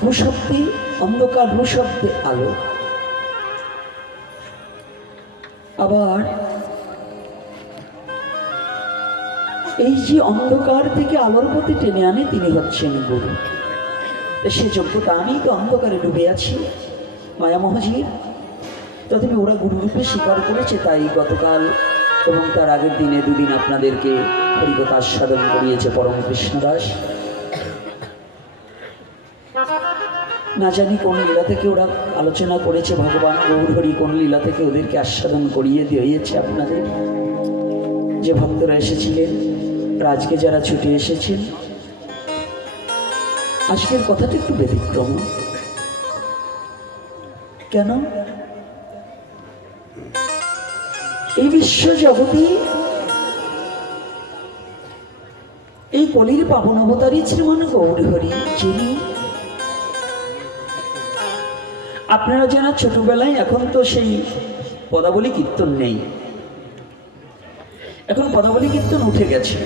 ভূ শব্দে অন্ধকার, ভূ শব্দে আলো। আবার এই যে অন্ধকার থেকে আলোর প্রতি টেনে আনে তিনি হচ্ছেন গুরু। সে যোগ্যতা, আমি তো অন্ধকারে ডুবে আছি মায়ামোহজির, তথাপি ওরা গুরুরূপে স্বীকার করেছে। তাই গতকাল এবং তার আগের দিনে দুদিন আপনাদেরকে হরিকথা আস্বাদন করিয়েছে পরম কৃষ্ণদাস। না জানি কোন লীলা থেকে ওরা আলোচনা করেছে, ভগবান গৌর হরি কোন লীলা থেকে ওদেরকে আস্বাদন করিয়ে দিয়েছে আপনাদের, যে ভক্তরা এসেছিলেন, আজকে যারা ছুটে এসেছেন। আজকের কথাটা একটু ব্যতিক্রম। কেন? এই বিশ্ব জগতে এই কলির পাবন অবতারী শ্রীমান গৌর হরি, যিনি আপনারা জানা ছোটবেলায়, এখন তো সেই পদাবলী কীর্তন নেই, এখন পদাবলী কীর্তন উঠে গেছে।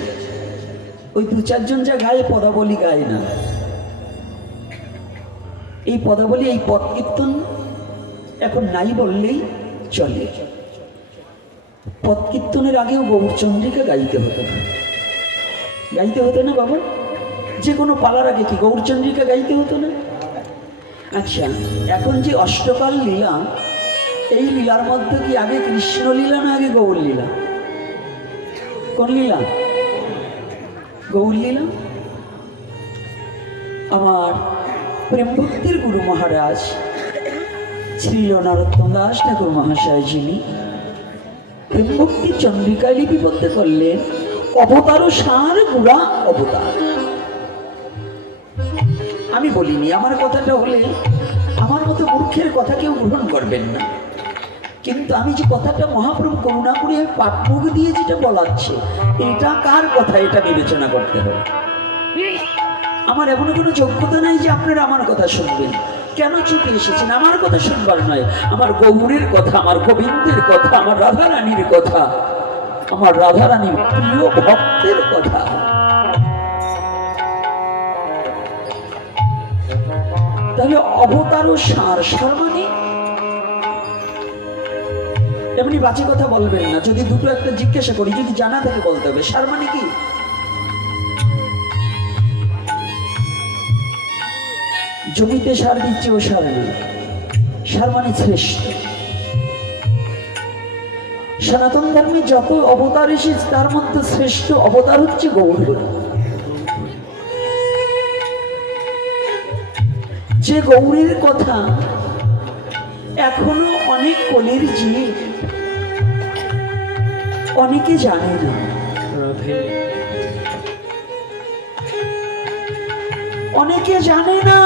ওই দু চারজন যা গায়ে, পদাবলী গায় না। এই পদাবলী, এই পদ কীর্তন এখন নাই বললেই চলে। পদ কীর্তনের আগেও গৌরচন্দ্রিকা গাইতে হতো না, গাইতে হতো না বাবা? যে কোনো পালার আগে কি গৌরচন্দ্রিকা গাইতে হতো না? আচ্ছা, এখন যে অষ্টকাল লীলা, এই লীলার মধ্যে কি আগে কৃষ্ণ লীলা না আগে গৌর লীলা? কোন লীলা? গৌর লীলা। আমার প্রেম ভক্তির গুরু মহারাজ শ্রী নরোত্তম দাস ঠাকুর মহাশয়, যিনি প্রেম ভক্তি চন্দ্রিকা লিপিবদ্ধ করলেন, অবতার সার গুড়া অবতার। আমি বলিনি, আমার কথাটা হলে আমার মতো মূর্খের কথা কেউ গ্রহণ করবেন না, কিন্তু আমি যে কথাটা মহাপ্রভু করুণা করে পাঠমুখ দিয়ে যেটা বলাচ্ছে, এটা কার কথা, এটা বিবেচনা করতে হবে। আমার এমন কোনো যোগ্যতা নাই যে আপনারা আমার কথা শুনবেন। কেন ছুটে এসেছেন? আমার কথা শুনবার নয়, আমার গৌরের কথা, আমার গোবিন্দের কথা, আমার রাধারানীর কথা, আমার রাধারানীর প্রিয় ভক্তের কথা। তাহলে অবতার ও সার, সার মানে এমনি বাজে কথা বলবেন না। যদি দুটো একটা জিজ্ঞাসা করি, যদি জানা থাকে বলতে হবে। সার মানে কি? জমিতে সার দিচ্ছে ও সার নেই। সার মানে শ্রেষ্ঠ। সনাতন ধর্মে যত অবতার এসেছে তার মধ্যে শ্রেষ্ঠ অবতার হচ্ছে গৌর হরি। যে গৌরের কথা এখনো অনেক কলির জীব অনেকে জানে না। অনেকে জানে না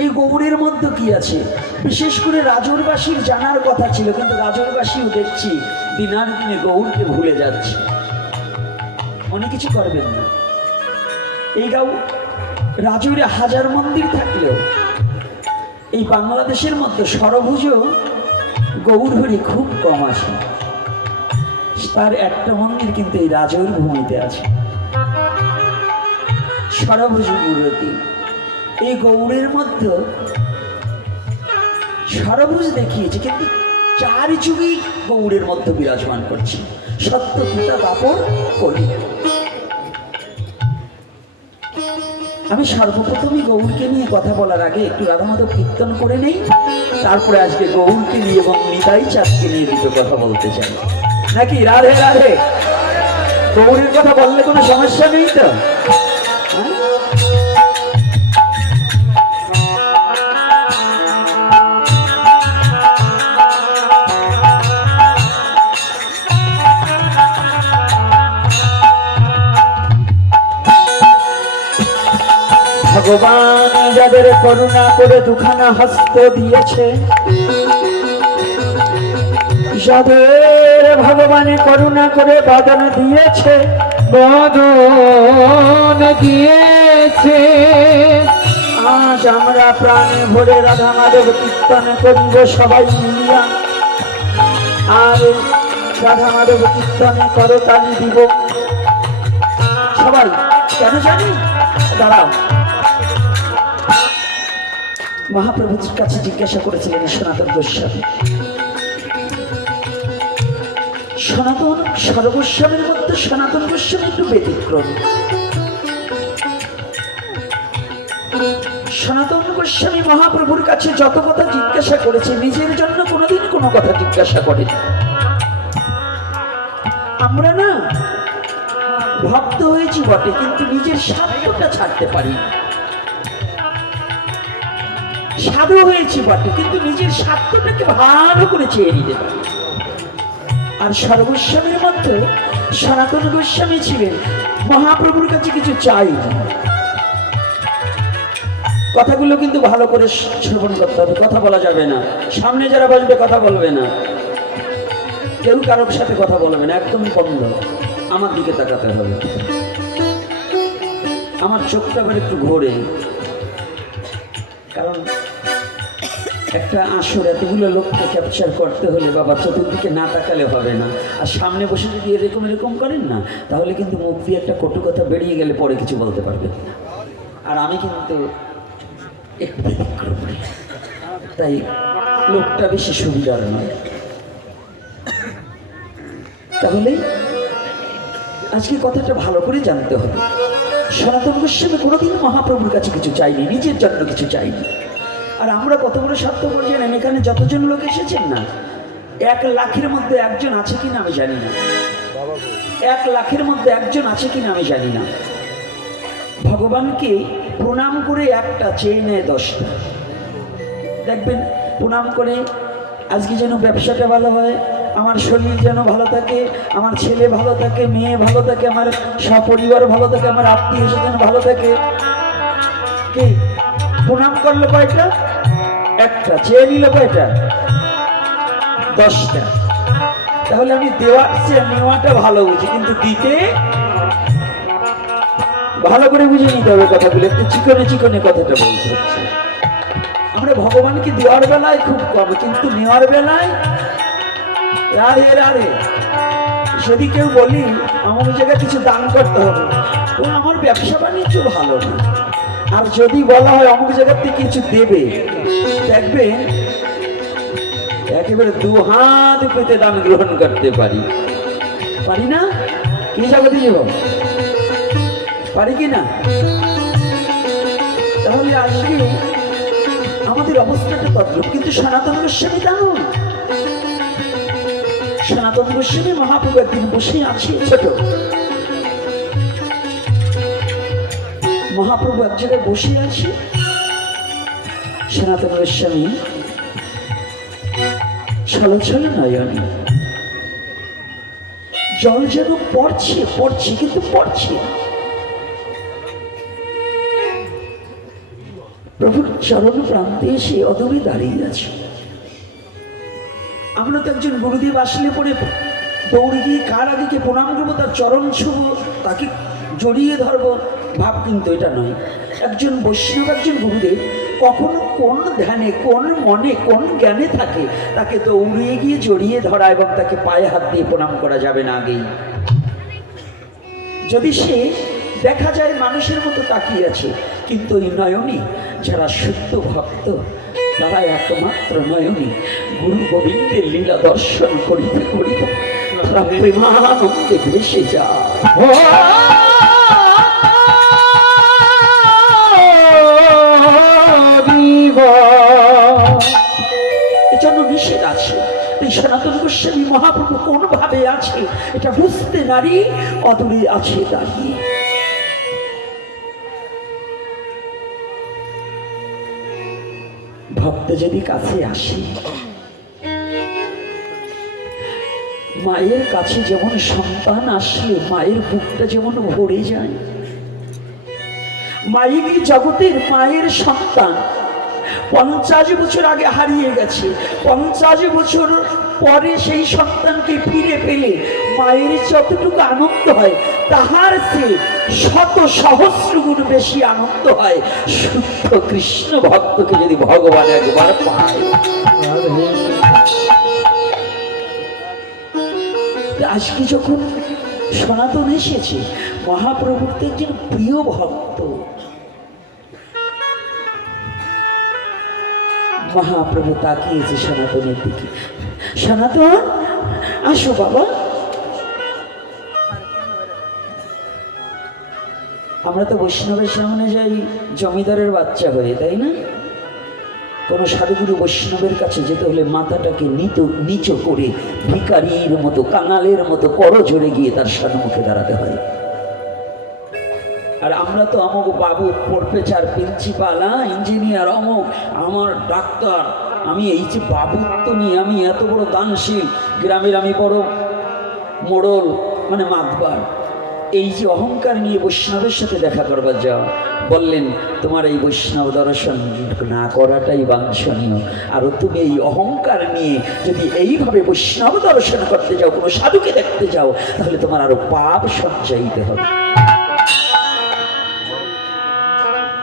এই গৌরের মধ্যে কি আছে। বিশেষ করে রাজরবাসীর জানার কথা ছিল, কিন্তু রাজরবাসীও দেখছি দিনার দিনে গৌরকে ভুলে যাচ্ছে। অনেক কিছু করবেন না। এই রাজুরে হাজার মন্দির থাকলেও এই বাংলাদেশের মধ্যে সরভুজ গৌর হরি খুব কম আছে। তার একটা মন্দির কিন্তু এই রাজৌর ভূমিতে আছে, সরভুজ মূর্তি। এই গৌরের মধ্যে সরভুজ দেখিয়েছে, কিন্তু চার যুগেই গৌরের মধ্যে বিরাজমান করছে। সত্য পিতা বাপর কলি। আমি সর্বপ্রথমই গৌরকে নিয়ে কথা বলার আগে একটু রাধা মাধব কীর্তন করে নেই, তারপরে আজকে গৌরকে নিয়ে এবং নিতাই চাঁদকে নিয়ে দুটো কথা বলতে চাই। নাকি? রাধে রাধে। গৌরের কথা বললে কোনো সমস্যা নেই তো? ভগবান যাদের করুণা করে দুখানা হস্ত দিয়েছে, যাদের ভগবান করুণা করে বদন দিয়েছে, বদন দিয়েছে, আজ আমরা প্রাণে ভরে রাধা মাধব কীর্তন করিব সবাই মিলিয়া। আর রাধা মাধব কীর্তনে করতালি দিব সবাই। কেন জানি? দাঁড়াও, মহাপ্রভুর কাছে জিজ্ঞাসা করেছিলেন সনাতন গোস্বামী। সনাতন সর্বস্বামীর মধ্যে সনাতন গোস্বামী একটু ব্যতিক্রম। সনাতন গোস্বামী মহাপ্রভুর কাছে যত কথা জিজ্ঞাসা করেছে নিজের জন্য কোনোদিন কোনো কথা জিজ্ঞাসা করেনি। আমরা না ভক্ত হয়েছি বটে, কিন্তু নিজের স্বার্থটা ছাড়তে পারি। সাধু হয়েছি বটে, কিন্তু নিজের স্বার্থটাকে ভালো করে চেয়ে নিতে পারি। আর সর্বস্বামীর মধ্যে সনাতন গোস্বামী ছিলেন মহাপ্রভুর কাছে কিছু চাইনি। কথাগুলো কিন্তু ভালো করে শ্রবণ করতে হবে, কথা বলা যাবে না। সামনে যারা বসবে কথা বলবে না, কেউ কারোর সাথে কথা বলবে না, একদম বন্ধ। আমার দিকে তাকাতে হবে। আমার চোখটা আবার একটু ঘোরে, কারণ একটা আসর এতগুলো লোককে ক্যাপচার করতে হলে বাবা চতুর্দিকে না তাকালে হবে না। আর সামনে বসে যদি এরকম এরকম করেন না, তাহলে কিন্তু মুখ দিয়ে একটা কটু কথা বেরিয়ে গেলে পরে কিছু বলতে পারবেন না। আর আমি কিন্তু একটু ব্যতিক্রম করি, তাই লোকটা বেশি সুবিধার নয়। তাহলে আজকে কথাটা ভালো করে জানতে হবে। সনাতন গোস্বামী কোনোদিন মহাপ্রভুর কাছে কিছু চাইনি, নিজের জন্য কিছু চাইনি। আর আমরা কত বড় স্বার্থপর জানেন? এখানে যতজন লোক এসেছেন না, 1 লাখের মধ্যে একজন আছে কিনা আমি জানি না। 1 লাখের মধ্যে একজন আছে কিনা আমি জানি না। ভগবানকে প্রণাম করে একটা চেয়ে নেয় 10টা। দেখবেন প্রণাম করে আজকে যেন ব্যবসাটা ভালো হয়, আমার শরীর যেন ভালো থাকে, আমার ছেলে ভালো থাকে, মেয়ে ভালো থাকে, আমার সপরিবার ভালো থাকে, আমার আত্মীয় স্বজন ভালো থাকে। কি প্রণাম করলো কয়টা? একটা। চেয়ে নিল কয়টা? 10টা। তাহলে আমি দেওয়ার চেয়ে নেওয়াটা ভালো বুঝি, কিন্তু দিতে ভালো করে বুঝে নিতে হবে কথাগুলো। একটু চিকনে চিকনে কথাটা বলতে হচ্ছে। আমরা ভগবানকে দেওয়ার বেলায় খুব কম, কিন্তু নেওয়ার বেলায় রাধে রাধে। যদি কেউ বলি আমার জায়গায় কিছু দান করতে হবে, তো আমার ব্যবসা বাণিজ্য ভালো না। আর যদি বলা হয় অমুক জায়গার থেকে কিছু দেবে, দেখবে একেবারে 2 হাত পেতে দান গ্রহণ করতে পারি। পারি না? কি জগতে যাব? পারি কি না? তাহলে আজকে আমাদের অবস্থাটা তদ্রুপ। কিন্তু সনাতন গোস্বামী তা নয়। সনাতন গোস্বামী মহাপ্রভু একদিন বসে আছে, ছোট মহাপ্রভু এক জায়গায় বসে আছে। সনাতন গোস্বামী ছলছল নয়ন, জল যেন পড়ছে পড়ছে কিন্তু পড়ছে। প্রভুর চরণ প্রান্তে এসে অদূরে দাঁড়িয়ে আছে। আমরা তো একজন গুরুদেব আসলে পরে দৌড়ে গিয়ে কার আগে কে প্রণাম করবো, তার চরণ ছুব, তাকে জড়িয়ে ধরবো, ভাব কিন্তু এটা নয়। একজন বৈষ্ণব, একজন গুরুদেব কখনো কোন ধ্যানে, কোন মনে, কোন জ্ঞানে থাকে, তাকে দৌড়িয়ে গিয়ে জড়িয়ে ধরা এবং তাকে পায়ে হাত দিয়ে প্রণাম করা যাবে না আগেই। যদি সে দেখা যায় মানুষের মতো তাকিয়ে আছে, কিন্তু ওই নয়নী যারা শুদ্ধ ভক্ত, তারা একমাত্র নয়নী গুরু গোবিন্দের লীলা দর্শন করিতে করিতে তারা প্রেমানন্দে ভেসে যায়। এজন্য নিষেধ আছে। এই সনাতন গোস্বামী মহাপ্রভু কোন ভাবে আছে এটা বুঝতে নারী অদূরে আছে দাঁড়িয়ে। ভক্ত যদি কাছে আসে, মায়ের কাছে যেমন সন্তান আসলে মায়ের বুকটা যেমন ভরে যায়। মায়ের জগতের মায়ের সন্তান 50 বছর আগে হারিয়ে গেছে, 50 বছর পরে সেই সন্তানকে ফিরে পেলে মায়ের যতটুকু আনন্দ হয় তাহার চেয়ে 100 সহস্র গুণ বেশি আনন্দ হয় শুদ্ধ কৃষ্ণ ভক্তকে যদি ভগবান একবার পায়। আজকে যখন সনাতন এসেছে, মহাপ্রভুর একজন প্রিয় ভক্ত, মহাপ্রভু তাকিয়েছে সনাতনের দিকে। সনাতন, আসো বাবা। আমরা তো বৈষ্ণবের সামনে যাই জমিদারের বাচ্চা হয়ে, তাই না? কোনো সাধুগুরু বৈষ্ণবের কাছে যেতে হলে মাথাটাকে নিচু করে ভিখারির মতো, কাঙালের মতো করজোড়ে গিয়ে তার সম্মুখে দাঁড়াতে হয়। আর আমরা তো অমুক বাবু, প্রফেসর, প্রিন্সিপাল, ইঞ্জিনিয়ার, অমুক, আমার ডাক্তার, আমি এই যে বাবুত্ব নিয়ে আমি এত বড় দানশীল, গ্রামের আমি বড় মোড়ল, মানে মাতবার, এই যে অহংকার নিয়ে বৈষ্ণবের সাথে দেখা করবার যাওয়া। বললেন তোমার এই বৈষ্ণব দর্শন না করাটাই বাঞ্ছনীয়। আর তুমি এই অহংকার নিয়ে যদি এইভাবে বৈষ্ণব দর্শন করতে যাও, কোনো সাধুকে দেখতে যাও, তাহলে তোমার আরো পাপ সঞ্চয়িত হবে।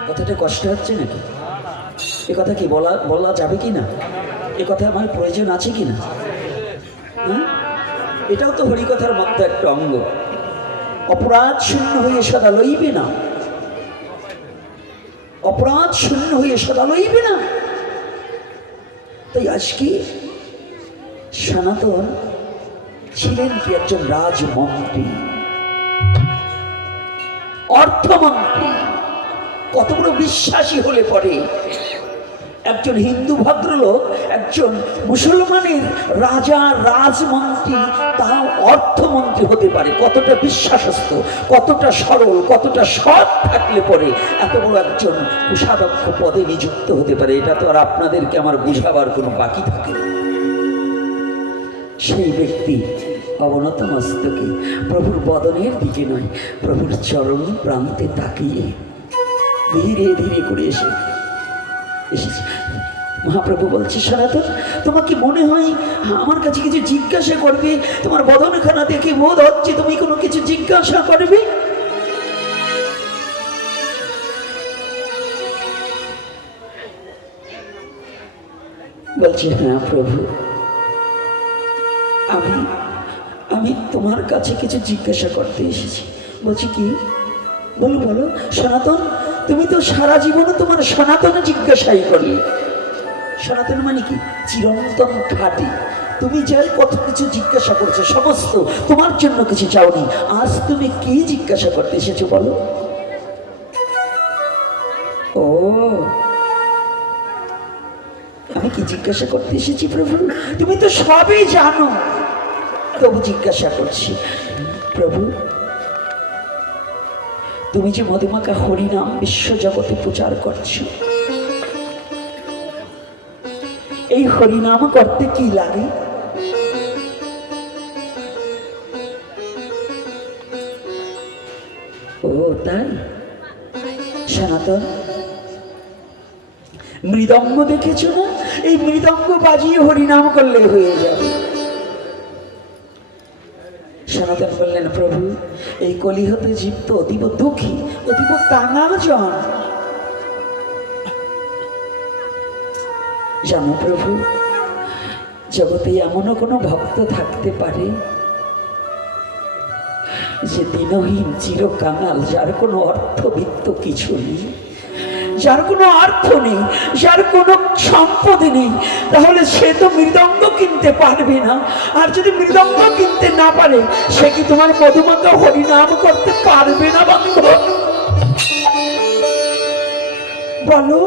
কথাটা কষ্ট হচ্ছে নাকি? এ কথা কি বলা যাবে কি না? এ কথা আমার প্রয়োজন আছে কি না? হ্যাঁ, এটাও তো হরিকথার মধ্যে একটা অঙ্গ। অপরাধ শূন্য হয়ে সদা লইবে না, অপরাধ শূন্য হয়ে সদা লইবে না। তাই আজকে সনাতন ছিলেন কি একজন রাজমন্ত্রী, অর্থমন্ত্রী। কত বড় বিশ্বাসী হলে পরে একজন হিন্দু ভদ্রলোক একজন মুসলমানের রাজা, রাজমন্ত্রী, তাও অর্থমন্ত্রী হতে পারে। কতটা বিশ্বাসস্থ, কতটা সরল, কতটা সৎ থাকলে পরে এত বড় একজন কোষাধ্যক্ষ পদে নিযুক্ত হতে পারে, এটা তো আর আপনাদেরকে আমার বুঝাবার কোনো বাকি থাকে না। সেই ব্যক্তি অবনত মস্তকে প্রভুর বদনের দিকে নয়, প্রভুর চরণ প্রান্তে তাকিয়ে ধীরে ধীরে করে এসেছে। মহাপ্রভু বলছে, সনাতন, তোমার কি মনে হয় আমার কাছে কিছু জিজ্ঞাসা করবে? তোমার বদনখানা দেখে বোধ হচ্ছে তুমি কোনো কিছু জিজ্ঞাসা করবে। বলছে, হ্যাঁ প্রভু, আমি তোমার কাছে কিছু জিজ্ঞাসা করতে এসেছি। বলছি কি? বলো বলো। সনাতন, তুমি তো সারা জীবনে তোমার সনাতন জিজ্ঞাসাই করলে। সনাতন মানে কি? চিরন্তন খাঁটি। তুমি যাই কত কিছু জিজ্ঞাসা করছো, সমস্ত তোমার জন্য কিছু চাওনি। আজ তুমি কি জিজ্ঞাসা করতে এসেছো বলো? ও, আমি কি জিজ্ঞাসা করতে এসেছি প্রভু? তুমি তো সবই জানো, তবু জিজ্ঞাসা করছি। প্রভু, তুমি যে মধুমাখা হরিনাম বিশ্ব জগতে প্রচার করছো, এই হরিনাম করতে কি লাগে? ও তাই? সনাতন, মৃদঙ্গ দেখেছো না? এই মৃদঙ্গ বাজিয়ে হরিনাম করলে হয়ে যাবে। সনাতন বললেন, প্রভু, এই কলিহতে জীব তো অতীব দুঃখী, অতীব কাঙাল জন। জানো প্রভু, জগতে এমনও কোনো ভক্ত থাকতে পারে যে দিনহীন, চির কাঙাল, যার কোনো অর্থবিত্ত কিছু নেই, যার কোনো অর্থ নেই, যার কোনো সম্পদ নেই, তাহলে সে তো মৃদঙ্গ কিনতে পারবে না। আর যদি মৃদঙ্গ কিনতে না পারে, সে কি তোমার মধুমাখা হরিনাম করতে পারবে না? বান্ধব বলো।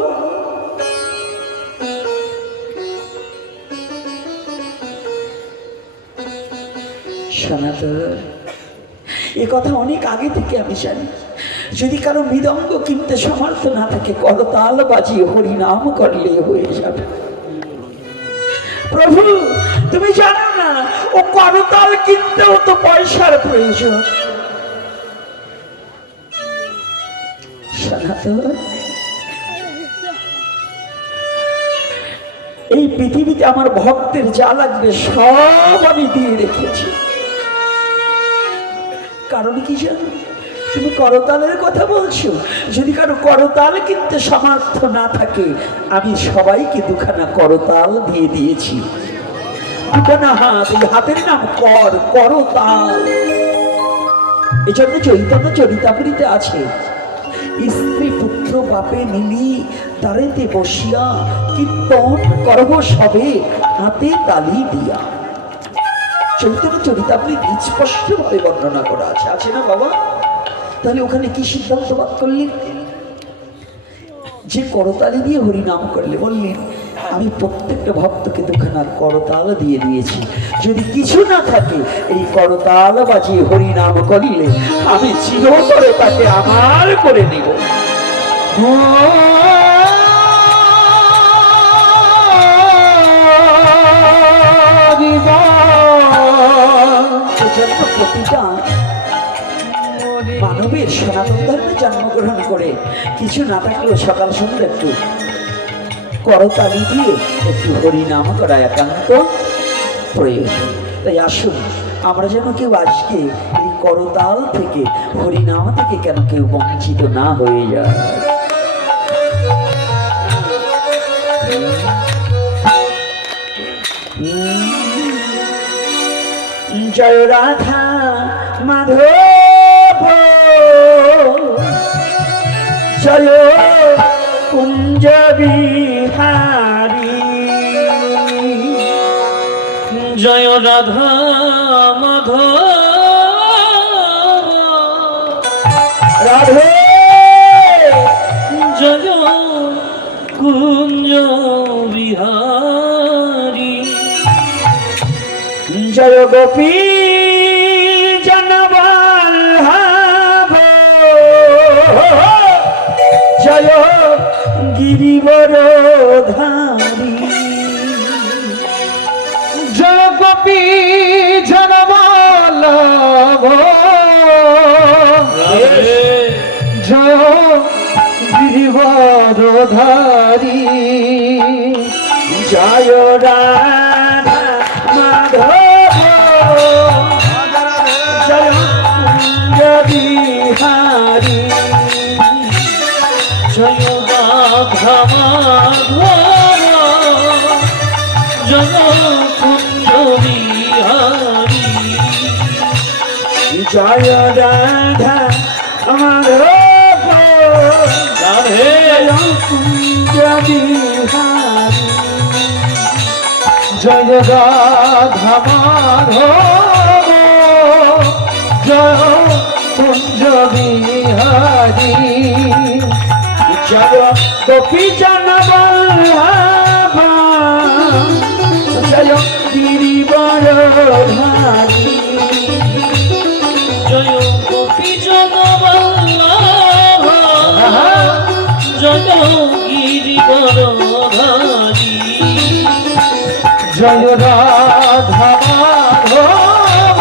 সনাতন, এ কথা অনেক আগে থেকে আমি জানি। যদি কারো মৃদঙ্গ কিনতে সমর্থ না থাকে, করতাল বাজিয়ে হরিনাম করলে হয়ে যাবে। প্রভু, তুমি জানো না, ও করতাল কিনতেও তো পয়সার প্রয়োজন। সনাতন, এই পৃথিবীতে আমার ভক্তের যা লাগবে সব আমি দিয়ে রেখেছি। কারণ কি জানো? তুমি করতালের কথা বলছো। যদি কারো করতাল কিনতে সামর্থ্য না থাকে, আমি সবাইকে দুখানা করতাল দিয়ে দিয়েছি। দুখানা হাত, এই হাতের নাম করতাল। এই জন্য চৈতন্য চরিতামৃতে আছে, স্ত্রী পুত্র বাপে মিলি তারেতে বসিয়া কীর্তন করব সবে হাতে তালি দিয়া। চৈতন্য চরিতামৃতে স্পষ্ট ভাবে বর্ণনা করা আছে, আছে না বাবা? তাহলে ওখানে কি সিদ্ধান্ত বাদ করলেন? যে করতালি দিয়ে হরিনাম করলে, বললেন আমি প্রত্যেকটা ভক্তকে দুখানা করতাল দিয়ে দিয়েছি, যদি কিছু না থাকে এই করতাল বাজিয়ে হরিনাম করলে আমি চিরতরে তাকে আমার করে নিব। প্রতিটা মানবের সনাতন ধর্মে জন্মগ্রহণ করে কিছু না থাকলেও সকাল সন্ধ্যা একটু করতালি দিয়ে একটু হরিনাম করা একান্ত প্রয়োজন। তাই আসুন আমরা যেন কেউ আজকে এই করতাল থেকে হরিনাম থেকে কেন কেউ বঞ্চিত না হয়ে যায়। জয় রাধা মাধব জয় কুঞ্জ বিহারী, জয় রাধা মাধব রাধে জয় কুঞ্জ বিহারী, জয় গোপী জনবল্লভ জয় গিরিবরধারী, জয় গোপী জনবল্লভ জয় গিরিবরধারী, জয় রাধা মাধব জয় কুঞ্জ বিহারী, জয় রাধা মাধব জয় কুঞ্জ বিহারী, জয় রাধা মাধব রাধে কুঞ্জ বিহারী, জয় রাধা মাধব জয় কুঞ্জ বিহারী, জয় গোপী জনবল্লভ জয় গিরিবরধারী, জয় গোপী জনবল্লভ জয় গিরিবরধারী, জয় রাধা মাধব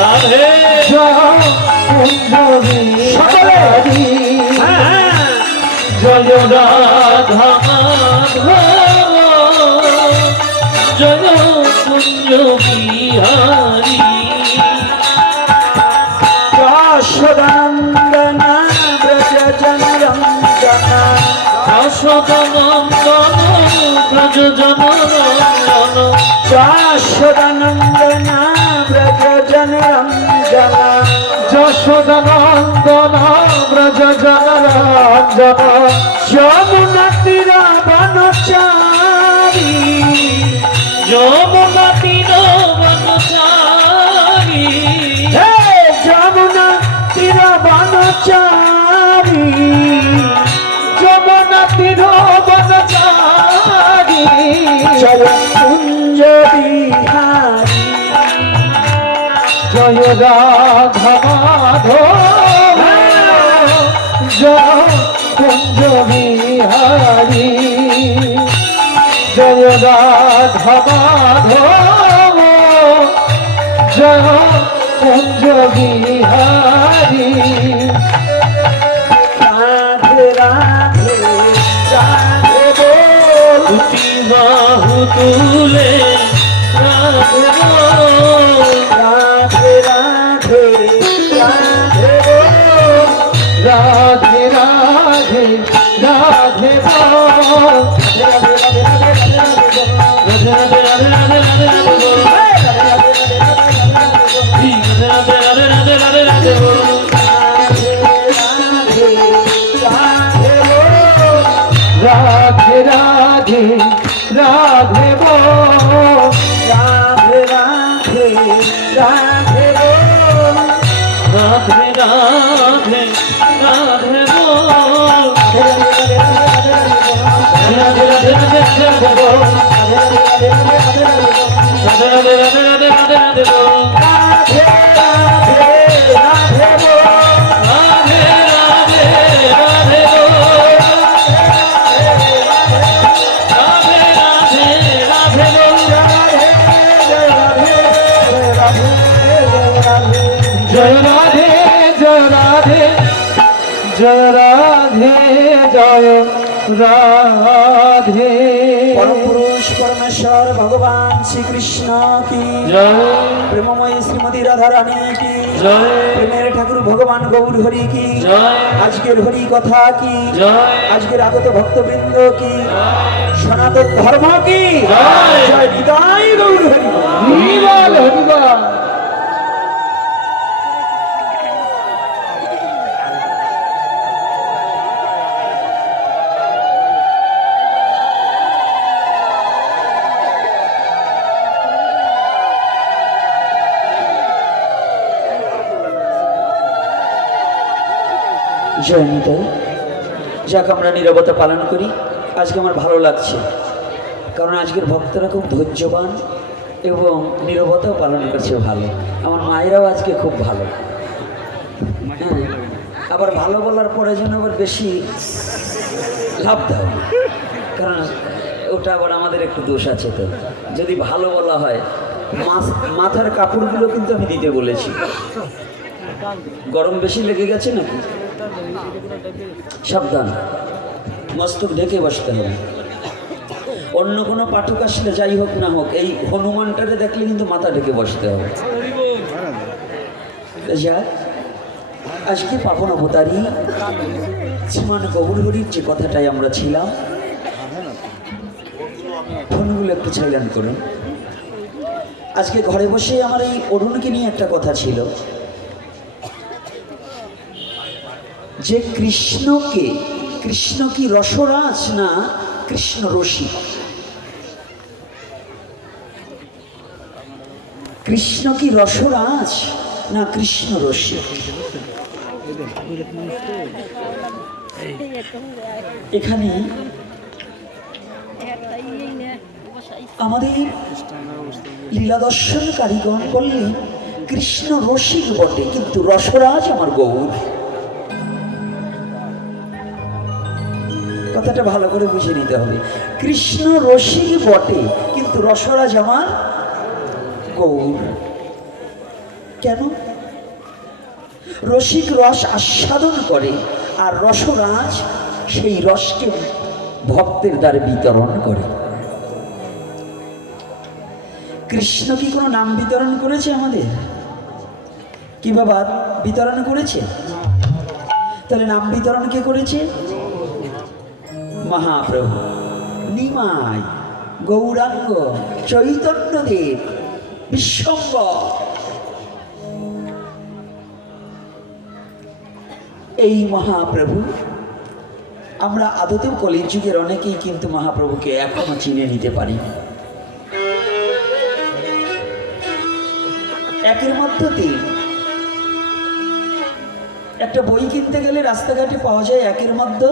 রাধে জয় কুঞ্জ বিহারী, জয় রাধা মাধব জয় কুঞ্জ বিহারী, যশোদানন্দন ব্রজ জনরঞ্জন যশোদানন্দন ব্রজ জনরঞ্জন, যশোদানন্দন ব্রজ জনরঞ্জন যশোদানন্দন ব্রজ জনরঞ্জন, যমুনা তীর বনচারী, যমুনা তীর বনচারী, হে যমুনা তীর বনচারী, যমুনা তীর বনচারী, জয় কুঞ্জ বিহারী, জয় রাধা মাধব জয় কুঞ্জ বিহারী, জয় রাধা মাধব জয় কুঞ্জ বিহারী, রাধে রাধে রাধে বল, দুটি বাহু তুলে রাধে বল, রাধে রাধে রাধে বল, রাধে রাধে রাধে বল, রাধে রাধে রাধে রাধে রাধে বল, রাধে রাধে রাধে রাধে রাধে বল, রাধে রাধে রাধে বল। রাধে রাধে রাধে বল রাধে রাধে রাধে বল রাধে রাধে রাধে বল রাধে রাধে রাধে রাধে বল রাধে রাধে রাধে রাধে রাধে রাধে বল রাধে রাধে রাধে বল রাধে রাধে রাধে বল রাধে রাধে রাধে বল জয় রাধে জয় রাধে জয় রাধে জয় রাধে পরম পুরুষ পরমেশ্বর ভগবান শ্রীকৃষ্ণ কি জয় প্রেমময়ী শ্রীমতী রাধা রানী কি জয় প্রেমের ঠাকুর ভগবান গৌর হরি কি জয় আজকের হরি কথা কি জয় আজকের আগত ভক্তবৃন্দ কি সনাতন ধর্ম কি জয়। জয় নিতাই গৌর হরি হরিবল হরিবল জয় নিতাই। যাক আমরা নীরবতা পালন করি। আজকে আমার ভালো লাগছে, কারণ আজকের ভক্তরা খুব ধৈর্যবান এবং নীরবতাও পালন করছে ভালো। আমার মায়েরাও আজকে খুব ভালো। হ্যাঁ, আবার ভালো বলার পরে যেন আবার বেশি লাভ দাও, কারণ ওটা আবার আমাদের একটু দোষ আছে। তো যদি ভালো বলা হয়, মাথার কাপড়গুলো কিন্তু আমি দিতে বলেছি। গরম বেশি লেগে গেছে নাকি? সাবধান, মস্তক ঢেকে বসতে হবে। অন্য কোনো পাঠক আসলে যাই হোক না হোক, এই হনুমানটারে দেখলে কিন্তু মাথা ঢেকে বসতে হবে। যাক, আজকে পাবন অবতারী শ্রীমান গৌর হরির যে কথাটাই আমরা ছিলাম, ফোনগুলো একটু সাইলেন্ট করুন। আজকে ঘরে বসে আমার এই অরুণকে নিয়ে একটা কথা ছিল যে কৃষ্ণ কি রসরাজ না কৃষ্ণ রসিক? কৃষ্ণ কি রসরাজ না কৃষ্ণ রসিক? এখানে আমাদের লীলা দর্শন কারিগণ বললেন কৃষ্ণ রসিক বটে, কিন্তু রসরাজ আমার গৌর। কথাটা ভালো করে বুঝে নিতে হবে। কৃষ্ণ রসিক বটে, কিন্তু রসরাজ আমার গৌর। কেন? রসিক রস আস্বাদন করে, আর রসরাজ সেই রসকে ভক্তের দ্বারা বিতরণ করে। কৃষ্ণ কি কোনো নাম বিতরণ করেছে আমাদের? কি বাবা বিতরণ করেছে? তাহলে নাম বিতরণ কে করেছে? মহাপ্রভু, নিমাই, গৌরাঙ্গ, চৈতন্যদেব, বিশ্বম্বর। এই মহাপ্রভু, আমরা আদতেও কলির যুগের অনেকেই কিন্তু মহাপ্রভুকে এখনো চিনে নিতে পারি। একের মধ্যে তিন। একটা বই কিনতে গেলে রাস্তাঘাটে পাওয়া যায় একের মধ্যে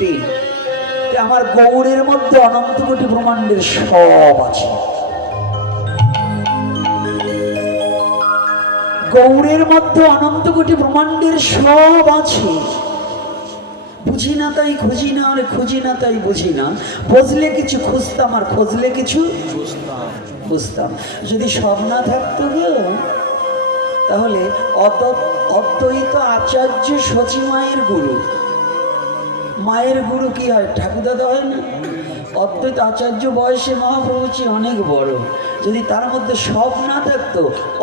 তিন। আমার গৌরের মধ্যে অনন্ত কোটি ব্রহ্মাণ্ডের সব আছে। গৌরের মধ্যে অনন্ত কোটি ব্রহ্মাণ্ডের সব আছে। বুঝি না তাই খুঁজি না, আর খুঁজি না তাই বুঝি না। বুঝলে কিছু খুঁজতাম, আর খুঁজলে কিছু বুঝতাম। যদি সব না থাকতো গো, তাহলে অদ্বৈত আচার্য সচি মায়ের গুরু। মায়ের গুরু কি হয়? ঠাকুরদাদা হয় না? অদ্বৈত আচার্য বয়সে মহাপ্রভু চেয়ে অনেক বড়। যদি তার মধ্যে সব না থাকতো,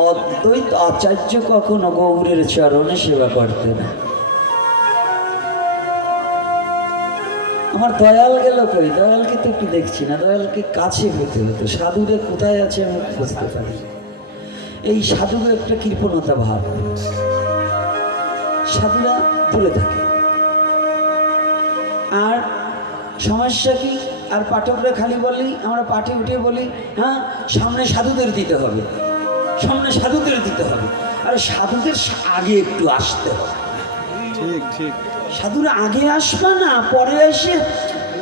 অদ্বৈত আচার্য কখনো গৌরের চরণে সেবা করতে না। আমার দয়াল গেল কই? দয়ালকে তো একটু দেখছি না। দয়ালকে কাছে পেতে হতো। সাধুরা কোথায় আছে আমি বুঝতে পারি। এই সাধুরা একটা কৃপণতা ভাব, সাধুরা দূরে থাকে। আর সমস্যা কি? আর পাঠকরা খালি বলি, আমরা পাঠে উঠে বলি হ্যাঁ সামনে সাধুদের দিতে হবে, সামনে সাধুদের দিতে হবে। আর সাধুদের আগে একটু আসতে হবে। ঠিক ঠিক। সাধুরা আগে আসবে না, পরে এসে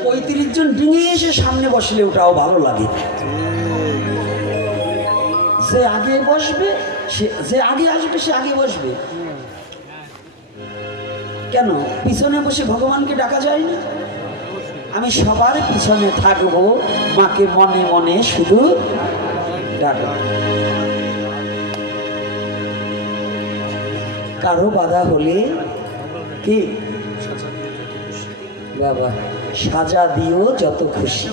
35 জন ডিঙে এসে সামনে বসলে ওটাও ভালো লাগে। যে আগে বসবে, যে আগে আসবে সে আগে বসবে। কেন পিছনে বসে ভগবানকে ডাকা যায় না? আমি সবার পিছনে থাকবো, মাকে মনে মনে শুধু ডাকবো। কারো বাধা হলে কি বাবা সাজা দিও যত খুশি।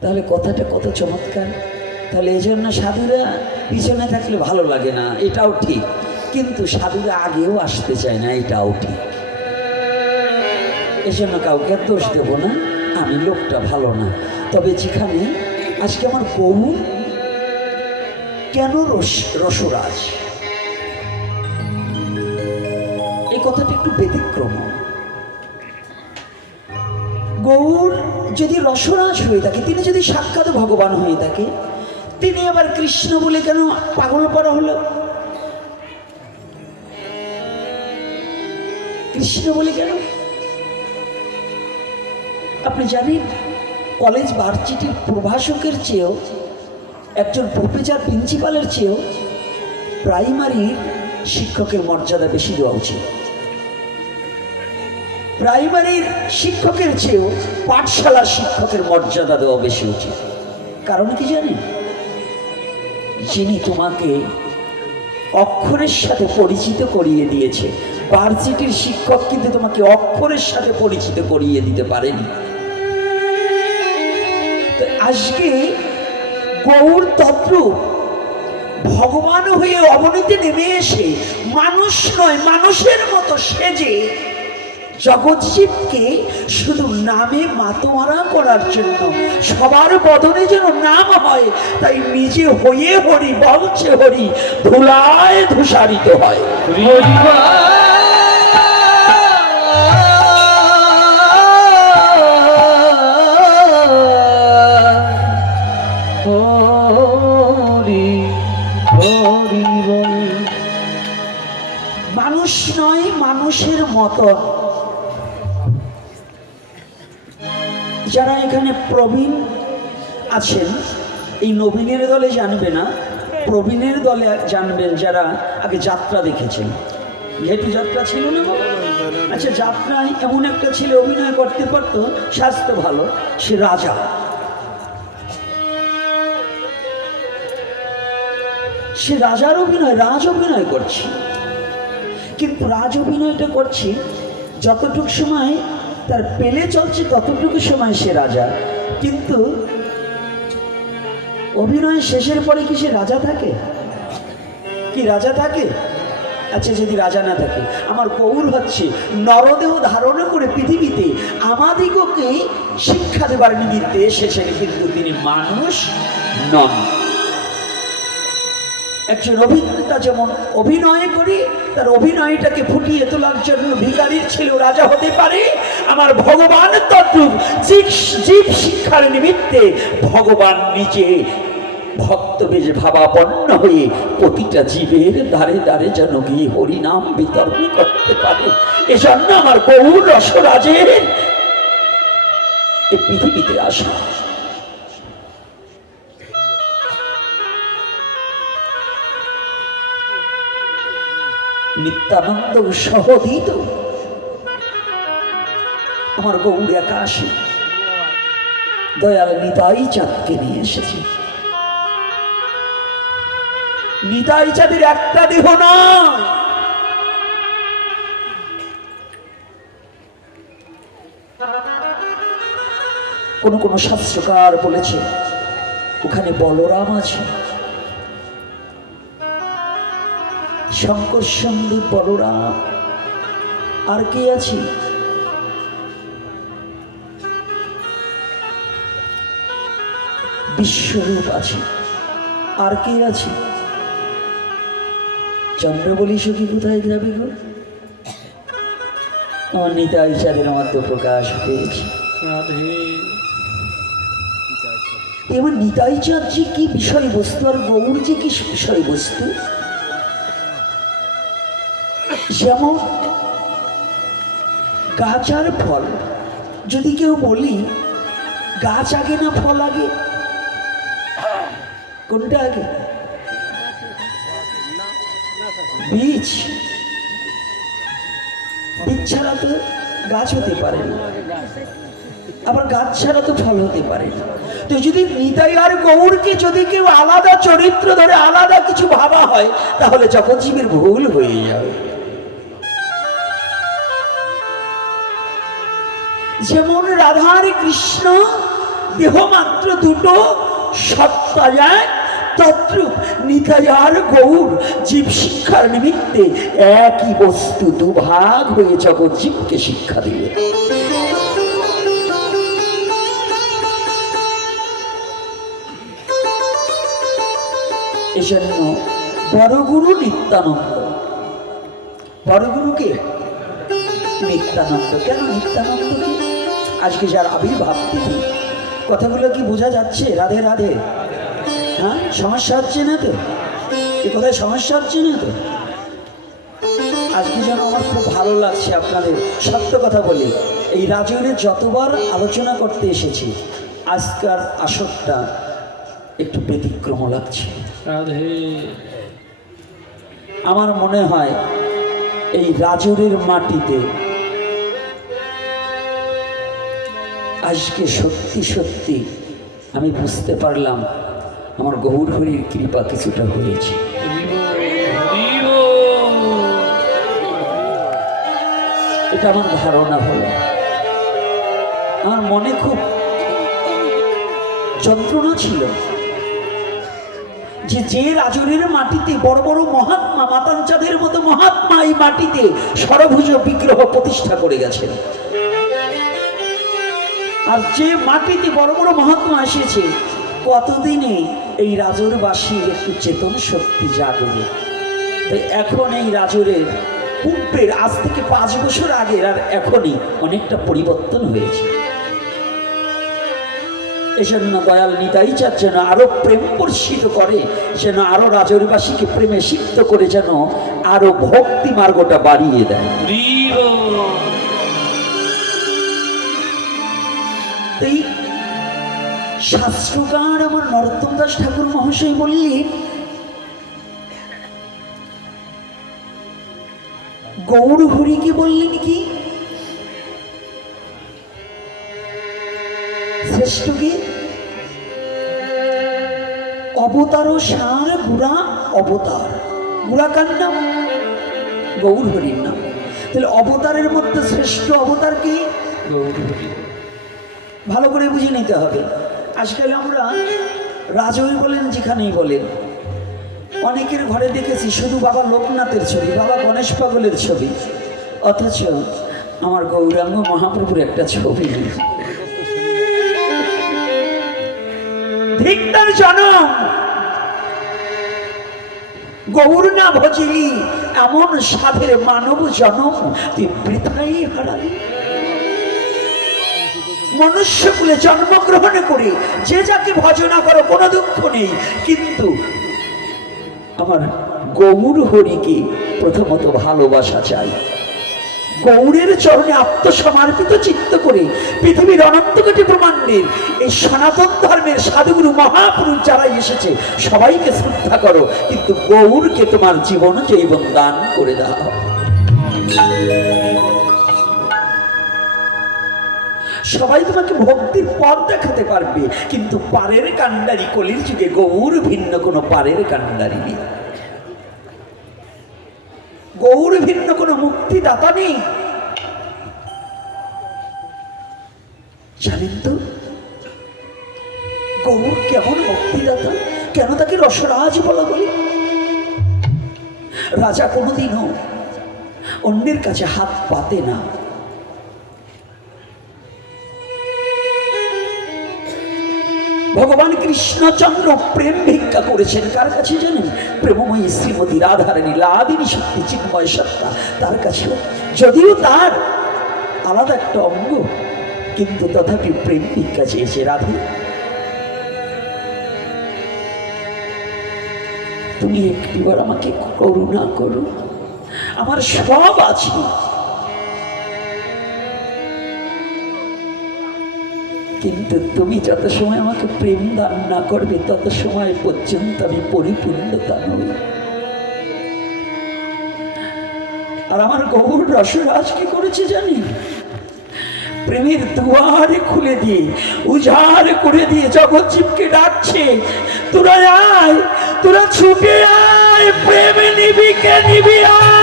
তাহলে কথাটা কত চমৎকার। তাহলে এই জন্য সাধুরা পিছনে থাকলে ভালো লাগে না, এটাও ঠিক। কিন্তু সাধুরা আগেও আসতে চায় না, এটাও ঠিক। এই জন্য কাউকে দোষ দেব না, আমি লোকটা ভালো না। তবে যেখানে আজকে আমার গৌর কেন রসরাজ, এই কথাটা একটু ব্যতিক্রম। গৌর যদি রসরাজ হয়ে থাকে, তিনি যদি সাক্ষাৎ ভগবান হয়ে থাকে, তিনি আবার কৃষ্ণ বলে কেন পাগল করা হলো? কৃষ্ণ বলে কেন? আপনি জানেন কলেজ ভার্সিটির প্রভাষকের চেয়েও, একজন প্রফেসর প্রিন্সিপালের চেয়েও প্রাইমারির শিক্ষকের মর্যাদা বেশি দেওয়া উচিত। প্রাইমারির শিক্ষকের চেয়েও পাঠশালার শিক্ষকের মর্যাদা দেওয়া বেশি উচিত। কারণ কি জানেন? যিনি তোমাকে অক্ষরের সাথে পরিচিত করিয়ে দিয়েছে, ভার্সিটির শিক্ষক কিন্তু তোমাকে অক্ষরের সাথে পরিচিত করিয়ে দিতে পারেনি। আজকে গৌর তদ্রূপ ভগবান হয়ে অবনীতে নেমে এসে মানুষ নয় মানুষের মতো সেজে জগৎজীবকে শুধু নামে মাতোয়ারা করার জন্য, সবার বদনে যেন নাম হয়, তাই নিজে হয়ে হরি বলছে হরি, ধুলায় ধূসারিত হয়। মানুষ নয় মানুষের মতো। যারা এখানে প্রবীণ আছেন, এই নবীনের দলে জানবে না, প্রবীণের দলে জানবেন যারা আগে যাত্রা দেখেছেন। ঘেটু যাত্রা ছিল না? আচ্ছা, যাত্রায় এমন একটা ছেলে অভিনয় করতে পারতো, স্বাস্থ্য ভালো, সে রাজা। সে রাজার অভিনয়, রাজ অভিনয় করছে। কিন্তু রাজ অভিনয়টা করছে যতটুকু সময় তার পেলে চলছে, ততটুকু সময় সে রাজা। কিন্তু অভিনয় শেষের পরে কি সে রাজা থাকে? কি রাজা থাকে? আচ্ছা, যদি রাজা না থাকে, আমার গৌর হচ্ছে নরদেহ ধারণ করে পৃথিবীতে আমাদিগকে শিক্ষা দেবার নিমিত্তে এসেছেন, কিন্তু তিনি মানুষ নন। একজন অভিনেতা যেমন অভিনয় করে তার অভিনয়টাকে ফুটিয়ে তোলার জন্য ভিখারির ছেলেও রাজা হতে পারে, আমার ভগবান তদ্রূপ জীব শিক্ষার নিমিত্তে ভগবান নিজে ভক্ত বেশ ভাবাপন্ন হয়ে প্রতিটা জীবের দ্বারে দ্বারে যেন গিয়ে হরিনাম বিতরণ করতে পারে। এজন্য আমার গৌর রসরাজের এই পৃথিবীতে আসা। নিত্যানন্দ সহদিত আমার গৌর একাশী দয়াল নিতাই চাঁদকে নিয়ে এসেছে। নিতাই চাঁদের একটা দেহ নয়, কোন শাস্ত্রকার বলেছে ওখানে বলরাম আছে, শঙ্কর সন্দীপ বলরাম, আর কে আছে? বিশ্বরূপ আছে, আর কে আছে? চন্দ্রবলি সখী কোথায় যাবে গো? আমার নিতাই চাঁদের মধ্যে প্রকাশ পেয়েছে। রাধে এবার নিতাই চাঁদ যে কি বিষয়বস্তু আর গৌর যে কি বিষয়বস্তু, যেমন গাছ আর ফল। যদি কেউ বলি গাছ আগে না ফল আগে, কোনটা আগে? বীজ। বীজ ছাড়া তো গাছ হতে পারে না, আবার গাছ ছাড়া তো ফল হতে পারে না। তো যদি নিতাই আর গৌরকে যদি কেউ আলাদা চরিত্র ধরে আলাদা কিছু ভাবা হয়, তাহলে জগৎজীবের ভুল হয়ে যাবে। যেমন রাধার কৃষ্ণ দেহ মাত্র দুটো, সত্তা এক, তদ্রূপ নিতাই আর গৌর জীব শিক্ষার নিমিত্তে একই বস্তু দুভাগ হয়ে জগৎজীবকে শিক্ষা দিবে। এজন্য বড় গুরু নিত্যানন্দ। বড় গুরুকে নিত্যানন্দ। কেন নিত্যানন্দ কি? আজকে যার আবির্ভাব তিথি, কথাগুলো কি বোঝা যাচ্ছে? রাধে রাধে। হ্যাঁ, সমস্যা হচ্ছে না তো? এ কোথায় সমস্যা হচ্ছে না তো? আজকে যেন আমার খুব ভালো লাগছে। আপনাদের সত্য কথা বলি, এই রাজৌরে যতবার আলোচনা করতে এসেছি, আজকার আসরটা একটু ব্যতিক্রম লাগছে। রাধে আমার মনে হয় এই রাজৌরের মাটিতে আজকে সত্যি সত্যি আমি বুঝতে পারলাম আমার গৌর হরির কৃপা কিছুটা হয়েছে। এটা আমার ধারণা হলো। আমার মনে খুব যন্ত্রণা ছিল যে যে রাজৌরের মাটিতে বড় বড় মহাত্মা, মাতাঞ্চাঁদের মতো মহাত্মা এই মাটিতে সরভুজ বিগ্রহ প্রতিষ্ঠা করে গেছেন, আর যে মাটিতে বড় বড় মহাত্মা এসেছে, কতদিনে এই রাজৌরবাসীর একটু চেতন শক্তি জাগবে। তাই এখন এই রাজৌরের পূর্বের, আজ থেকে 5 বছর আগের আর এখনই অনেকটা পরিবর্তন হয়েছে। এজন্য দয়াল নিতাই চাঁদ যেন আরো প্রেম বর্ষিত করে, যেন আরো রাজৌরবাসীকে প্রেমে সিক্ত করে, যেন আরো ভক্তি মার্গটা বাড়িয়ে দেয়। এই শাস্ত্রকার আমার নরোত্তম দাস ঠাকুর মহাশয় বললেন, গৌর হরিকে বললেন কি শ্রেষ্ঠকে? অবতার সার গুড়া অবতার। গুড়া কার নাম? গৌর হরির নাম। তাহলে অবতারের মধ্যে শ্রেষ্ঠ অবতার কি? গৌর হরি। ভালো করে বুঝে নিতে হবে। আজকাল আমরা রাজৌর বলেন, যেখানেই বলেন, অনেকের ঘরে দেখেছি শুধু বাবা লোকনাথের ছবি, বাবা গণেশ পাগলের ছবি, অথচ আমার গৌরাঙ্গ মহাপ্রভুর একটা ছবি নেই। ধিক্কার জনম, গৌর না ভজিলি এমন সাধের মানব জনম তুই বৃথাই হারালি। মনুষ্যকুলে জন্মগ্রহণ করে যে যাকে ভজনা করো কোনো দুঃখ নেই, কিন্তু আমার গৌর হরিকে প্রথমত ভালোবাসা চাই। গৌরের চরণে আত্মসমর্পিত চিত্ত করে পৃথিবীর অনন্ত কোটি ব্রহ্মাণ্ডের এই সনাতন ধর্মের সাধুগুরু মহাপুরুষ যারা এসেছে সবাইকে শ্রদ্ধা করো, কিন্তু গৌরকে তোমার জীবন জৈবন দান করে দাও। সবাই তোমাকে ভক্তির পথ দেখাতে পারবে, কিন্তু পারের কান্ডারি কলির যুগে গৌর ভিন্ন কোনো পারের কান্ডারি নেই। গৌর ভিন্ন কোনো মুক্তিদাতা নেই। জানেন তো গৌর কেমন মুক্তিদাতা? কেন তাকে রসরাজ বলা বলে? রাজা কোনোদিনও অন্যের কাছে হাত পাতে না। ভগবান কৃষ্ণচন্দ্র প্রেম ভিক্ষা করেছেন কার কাছে জানেন? প্রেমময়ী শ্রীমতী রাধারানী লাদিনী শক্তি চিন্ময় সত্তা, তার কাছে। যদিও তার আলাদা একটা অঙ্গ, কিন্তু তথাপি প্রেম ভিক্ষা চেয়েছে। রাধে, তুমি একটিবার আমাকে করুণা করো, আমার সব আছে, কিন্তু তুমি যত সময় আমাকে প্রেম দান না করবে তত সময় পর্যন্ত আমি পরিপূর্ণতা নই। আর আমার গৌর রসরাজ কি করেছে জানি? প্রেমের দুয়ার খুলে দিয়ে, উজাড় করে দিয়ে জগৎজীবকে ডাকছে, তোরা আয়, তোরা ছুটে আয়, প্রেম নিবি কে নিবি আয়।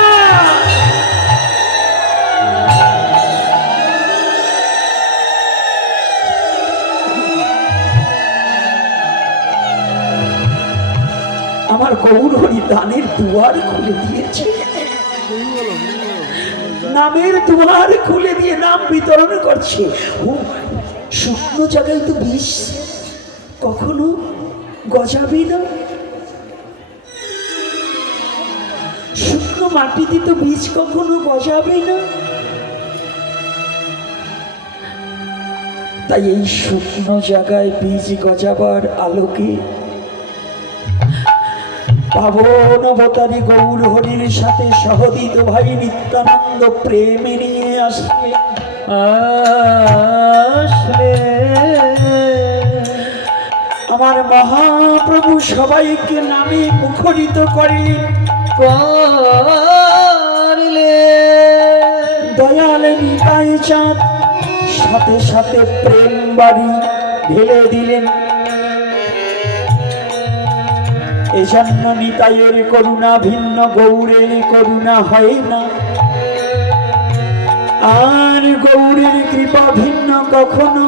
আমার গৌর হরি দানের দুয়ার খুলে দিয়েছে, নামের দুয়ার খুলে দিয়ে নাম বিতরণ করছে। ও শুকনো জায়গায় তো বিষ কখনো গজাবে না, শুকনো মাটিতে তো বীজ কখনো গজাবে না। তাই এই শুকনো জায়গায় বীজ গজাবার আলোকে পাবন অবতারী গৌর হরির সাথে সহদিত ভাই নিত্যানন্দ প্রেমে নিয়ে আসলে আমার মহাপ্রভু সবাইকে নামে মুখরিত করলেন। দয়াল নিতাই চাঁদ সাথে সাথে প্রেম বাড়ি ঢেলে দিলেন। এজন্য নিতাইয়ের করুণা ভিন্ন, গৌরের করুণা হয় না। আর গৌরের কৃপা ভিন্ন কখনো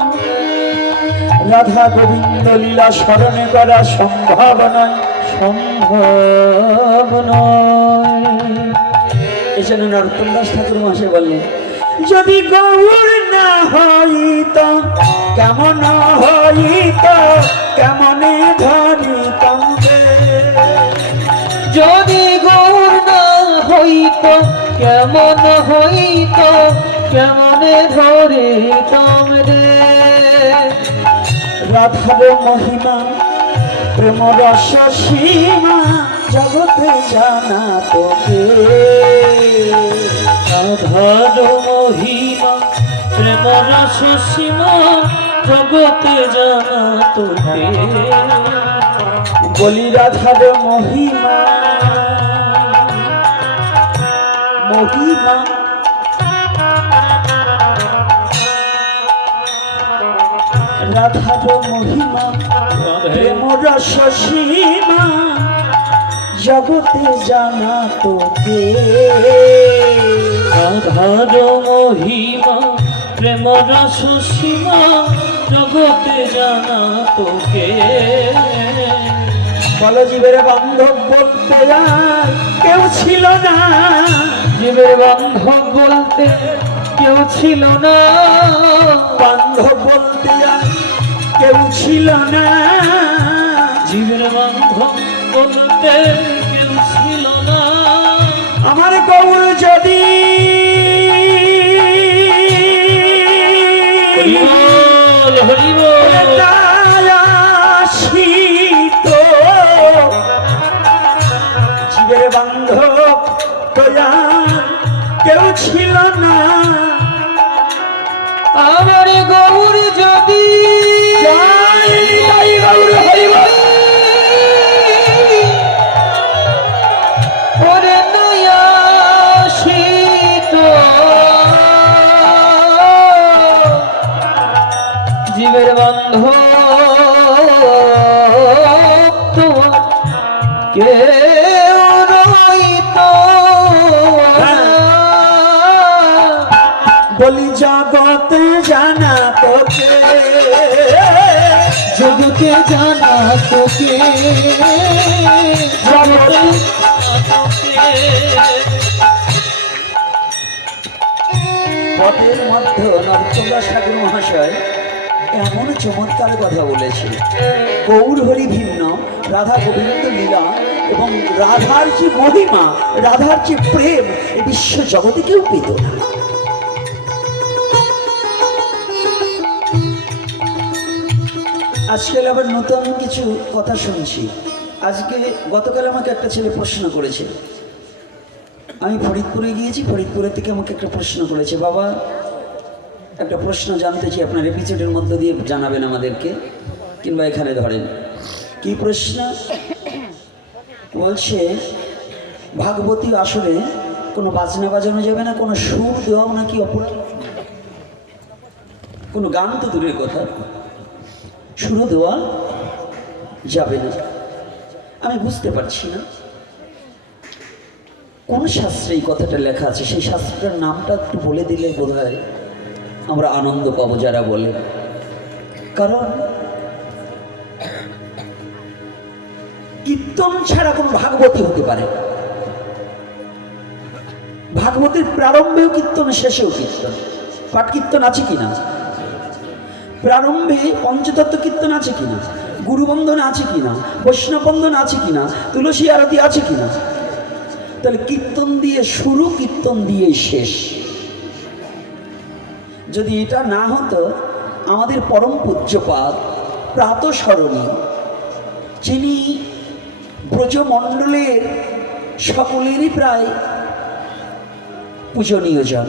রাধা গোবিন্দ লীলা স্মরণে করা সম্ভব নয়, সম্ভব নয়। এজন্য নরোত্তম দাস ঠাকুর মহাশয় বললেন, যদি গৌর না হইত কেমন হইত, কেমনে ধরিত, যদি গৌর না হইত কেমন হইত, কেমনে ধরিতাম রে। রাধার মহিমা প্রেম রস সীমা জগতে জানা তোকে। রাধার মহিমা প্রেম রস সীমা জগতে জানা তোকে। বলি রাধার মহিমা, মহিমা রাধার মহিমা প্রেম রস সীমা জগতে জানা তোকে। রাধার মহিমা প্রেম রস সীমা জগতে জানা তোকে। বল জীবের বান্ধব বলতে আর কেউ ছিল না, জীবের বান্ধব বলতে কেউ ছিল না, বান্ধব বলতে আর কেউ ছিল না। জীবের বান্ধব বলতে কেউ ছিল না। আমার গৌর যদি হরিবল হরিবল আসিত, জীবের বান্ধব কেউ ছিল না। আমার গৌর যদি গৌর হরিবল ওরে নয়াসিত, জীবের বান্ধব তোমার কেউ রইত না। বলি জগতে জানা তোকে, জগতে জানা তোকে, জগতে পথের মধ্যে নরোত্তম দাস ঠাকুর মহাশয় এমন চমৎকার কথা বলেছে। গৌর হরি ভিন্ন, রাধা গোবিন্দ লীলা এবং রাধার যে মহিমা, রাধার যে প্রেম, এ বিশ্ব জগতে কেউ পেত না। আজকাল আবার নতুন কিছু কথা শুনছি। আজকে গতকাল আমাকে একটা ছেলে প্রশ্ন করেছে, আমি ফরিদপুরে গিয়েছি, ফরিদপুরের থেকে আমাকে একটা প্রশ্ন করেছে, বাবা একটা প্রশ্ন জানতে চাই, আপনার এপিসোডের মধ্য দিয়ে জানাবেন আমাদেরকে, কিংবা এখানে ধরেন। কি প্রশ্ন? বলছে ভাগবতী আসলে কোনো বাজনা বাজানো যাবে না, কোনো সুর দেওয়াও নাকি অপরাধ, কোনো গান তো দূরের কথা, সুরও দেওয়া যাবে না। আমি বুঝতে পারছি না কোন শাস্ত্রে এই কথাটা লেখা আছে, সেই শাস্ত্রটার নামটা একটু বলে দিলে বোধহয় আমরা আনন্দ পাবো যারা বলে। কারণ কীর্তন ছাড়া কোনো ভাগবতী হতে পারে না। ভাগবতীর প্রারম্ভেও কীর্তন, শেষেও কীর্তন। পাঠ কীর্তন আছে কিনা? প্রারম্ভে পঞ্চতত্ত্ব কীর্তন আছে কিনা? গুরুবন্ধন আছে কিনা? বৈষ্ণববন্ধন আছে কিনা? তুলসী আরতি আছে কিনা? তাহলে কীর্তন দিয়ে শুরু, কীর্তন দিয়ে শেষ। যদি এটা না হতো, আমাদের পরম পূজ্যপাদ প্রাতঃস্মরণী, যিনি ব্রজমণ্ডলের সকলেরই প্রায় পূজনীয় জন,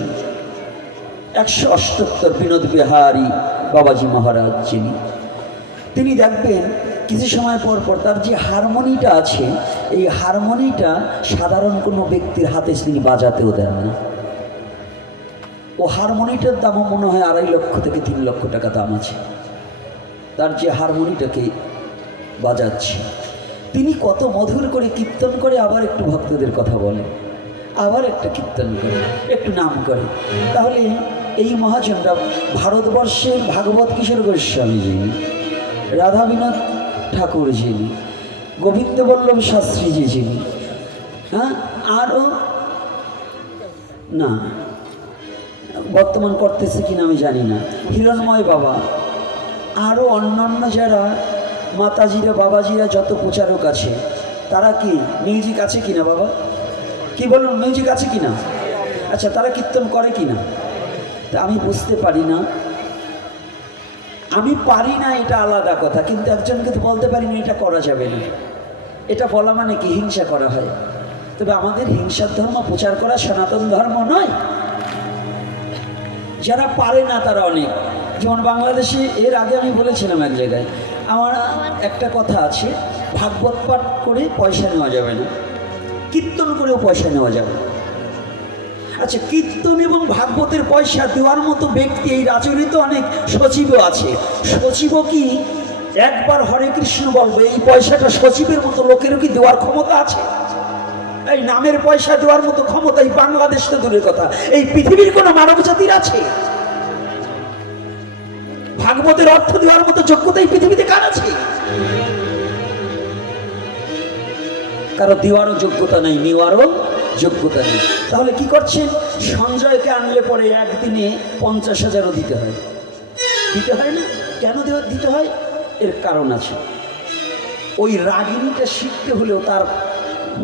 178 বিনোদ বিহারী বাবাজি মহারাজ, তিনি দেখবেন কিছু সময় পর পর তার যে হারমোনিটা আছে, এই হারমোনিটা সাধারণ কোনো ব্যক্তির হাতে তিনি বাজাতেও দেন না। ও হারমোনিটার দামও মনে হয় 2.5 লক্ষ থেকে 3 লক্ষ টাকা দাম আছে। তার যে হারমোনিটাকে বাজাচ্ছে, তিনি কত মধুর করে কীর্তন করে, আবার একটু ভক্তদের কথা বলে, আবার একটা কীর্তন করে, একটু নাম করে। তাহলে এই মহাজনরা ভারতবর্ষের ভাগবত কিশোর গোস্বামী যিনি, রাধা বিনোদ ঠাকুর যিনি, গোবিন্দ বল্লভ শাস্ত্রীজি যিনি, হ্যাঁ, আরও না বর্তমান করতেছে কিনা আমি জানি না, হিরণময় বাবা, আরও অন্যান্য যারা মাতাজিরা বাবাজিরা যত প্রচারক আছে, তারা কি মিউজিক আছে কিনা? বাবা কি বলুন, মিউজিক আছে কিনা? আচ্ছা, তারা কীর্তন করে কিনা? তা আমি বুঝতে পারি না। আমি পারি না এটা আলাদা কথা, কিন্তু একজনকে তো বলতে পারি না এটা করা যাবে না। এটা বলা মানে কি হিংসা করা হয়? তবে আমাদের হিংসার ধর্ম প্রচার করা সনাতন ধর্ম নয়। যারা পারে না তারা অনেক, যেমন বাংলাদেশে এর আগে আমি বলেছিলাম এক জায়গায়, আমার একটা কথা আছে, ভাগবত পাঠ করে পয়সা নেওয়া যাবে না, কীর্তন করেও পয়সা নেওয়া যাবে না। আচ্ছা, কীর্তন এবং ভাগবতের পয়সা দেওয়ার মতো ব্যক্তি এই রাজনীতি তো অনেক সচিবও আছে। সচিবও কি একবার হরে কৃষ্ণ বলবে, এই পয়সাটা সচিবের মতো লোকেরও কি দেওয়ার ক্ষমতা আছে? এই নামের পয়সা দেওয়ার মতো ক্ষমতা এই বাংলাদেশ তো দূরের কথা, এই পৃথিবীর কোনো মানব জাতির আছে? ভাগবতের অর্থ দেওয়ার মতো যোগ্যতা এই পৃথিবীতে কার আছে? কারো দেওয়ারও যোগ্যতা নেই, নেওয়ারও যোগ্যতা নেই। তাহলে কি করছেন? সঞ্জয়কে আনলে পরে একদিনে 50,000ও দিতে হয়, দিতে হয় না? কেন দিতে হয়? এর কারণ আছে। ওই রাগিনীটা শিখতে হলেও তার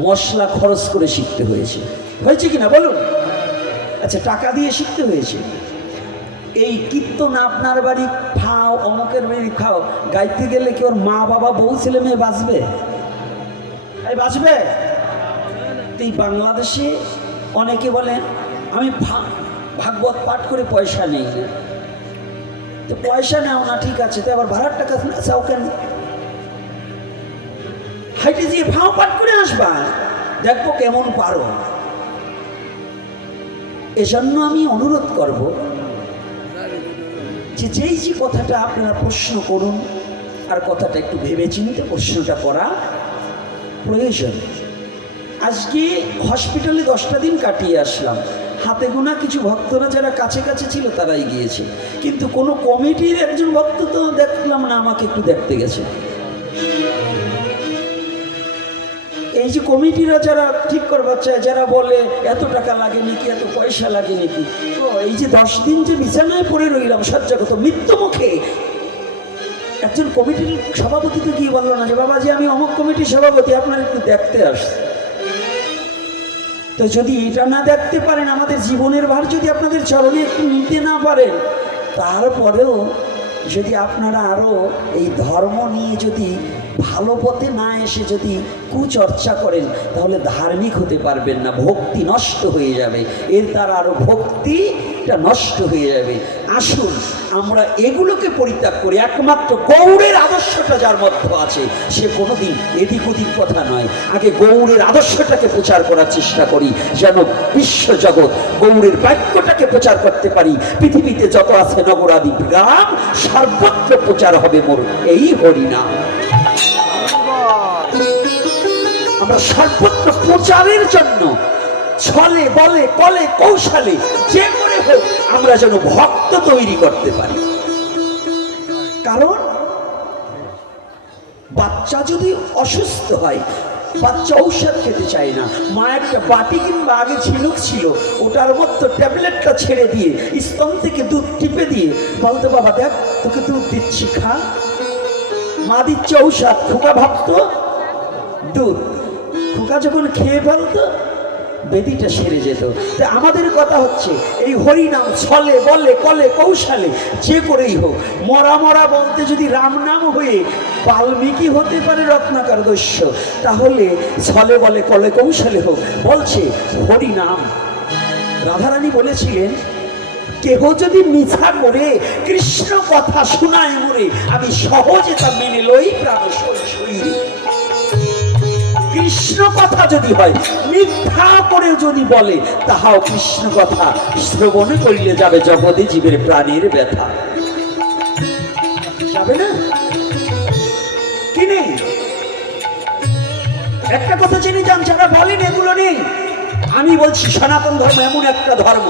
মশলা খরচ করে শিখতে হয়েছে, হয়েছে কিনা বলুন? আচ্ছা, টাকা দিয়ে শিখতে হয়েছে। এই কীর্তন আপনার বাড়ি খাও, অমুকের বাড়ি খাও, গাইতে গেলে কি ওর মা বাবা বউ ছেলে মেয়ে বাঁচবে? এই বাঁচবে? এই বাংলাদেশে অনেকে বলে আমি ভাগবত পাঠ করে পয়সা নেই না। তো পয়সা নেও না, ঠিক আছে, তো আবার ভাড়ার টাকা চাও কেন? হাইটে যে ভাও পাঠ করে আসবা, দেখবো কেমন পারো। এজন্য আমি অনুরোধ করব যে যেই যে কথাটা আপনারা প্রশ্ন করুন, আর কথাটা একটু ভেবে চিন্তে প্রশ্নটা করা প্রয়োজন। আজকে হসপিটালে 10টা দিন কাটিয়ে আসলাম, হাতে গোনা কিছু ভক্তরা যারা কাছে কাছে ছিল তারাই গিয়েছে, কিন্তু কোনো কমিটির একজন ভক্ত তো দেখলাম না, আমাকে একটু দেখতে গেছে। এই যে কমিটিরা যারা ঠিক করবার চায়, যারা বলে এত টাকা লাগে নাকি, এত পয়সা লাগে নাকি, তো এই যে 10 দিন যে বিছানায় পড়ে রইলাম শয্যাগত মৃত্যু মুখে, একজন কমিটির সভাপতি তো গিয়ে বললো না যে বাবাজি আমি অমুক কমিটির সভাপতি, আপনার একটু দেখতে আসছে। তো যদি এটা না দেখতে পারেন, আমাদের জীবনের ভার যদি আপনাদের চরণে একটু নিতে না পারেন, তারপরেও যদি আপনারা আরো এই ধর্ম নিয়ে যদি ভালো পথে না এসে যদি কুচর্চা করেন, তাহলে ধার্মিক হতে পারবেন না, ভক্তি নষ্ট হয়ে যাবে, এর দ্বারা আরো ভক্তিটা নষ্ট হয়ে যাবে। আসুন আমরা এগুলোকে পরিত্যাগ করি, একমাত্র গৌড়ের আদর্শটা যার মধ্যে আছে সে কোনোদিন এদিক ওদিক কথা নয়, আগে গৌড়ের আদর্শটাকে প্রচার করার চেষ্টা করি, যেন বিশ্বজগৎ গৌড়ের বাক্যটাকে প্রচার করতে পারি। পৃথিবীতে যত আছে নগরাদি গ্রাম, সর্বত্র প্রচার হবে মোর এই হরিনাম। আমরা সর্বত্র প্রচারের জন্য ছলে বলে কলে কৌশলে যে করে হোক আমরা যেন ভক্ত তৈরি করতে পারি। কারণ বাচ্চা যদি অসুস্থ হয়, বাচ্চা ঔষধ খেতে চায় না, মা একটা বাটি কিংবা আগে ঝিনুক ছিল ওটার মধ্যে ট্যাবলেটটা ছেড়ে দিয়ে স্তন থেকে দুধ টিপে দিয়ে বলতো, বাবা দেখ তোকে দুধ দিচ্ছি, খা। মা দিচ্ছে ঔষধ, খোকা ভাবতো দুধ, খোকা যখন খেয়ে ফেলতো বেদিটা সেরে যেত। তা আমাদের কথা হচ্ছে এই হরিনাম ছলে বলে কলে কৌশলে যে করেই হোক, মরা মরা বলতে যদি রাম নাম হয়ে বাল্মীকি হতে পারে রত্নাকর দস্য, তাহলে ছলে বলে কলে কৌশলে হোক। বলছে হরিনাম, রাধারানী বলেছিলেন, কেহ যদি মিছা করে কৃষ্ণ কথা শোনায় মোরে, আমি সহজে তা মেনে লই প্রাণ শরীরে। কৃষ্ণ কথা যদি হয়, মিথ্যা করে যদি বলে, তাহাও কৃষ্ণ কথা শ্রবণে করিলে যাবে জগতে জীবের প্রাণীর ব্যথা। যাবে না কি নেই? একটা কথা জেনে যান, যারা বলেন এগুলো নেই, আমি বলছি সনাতন ধর্ম এমন একটা ধর্ম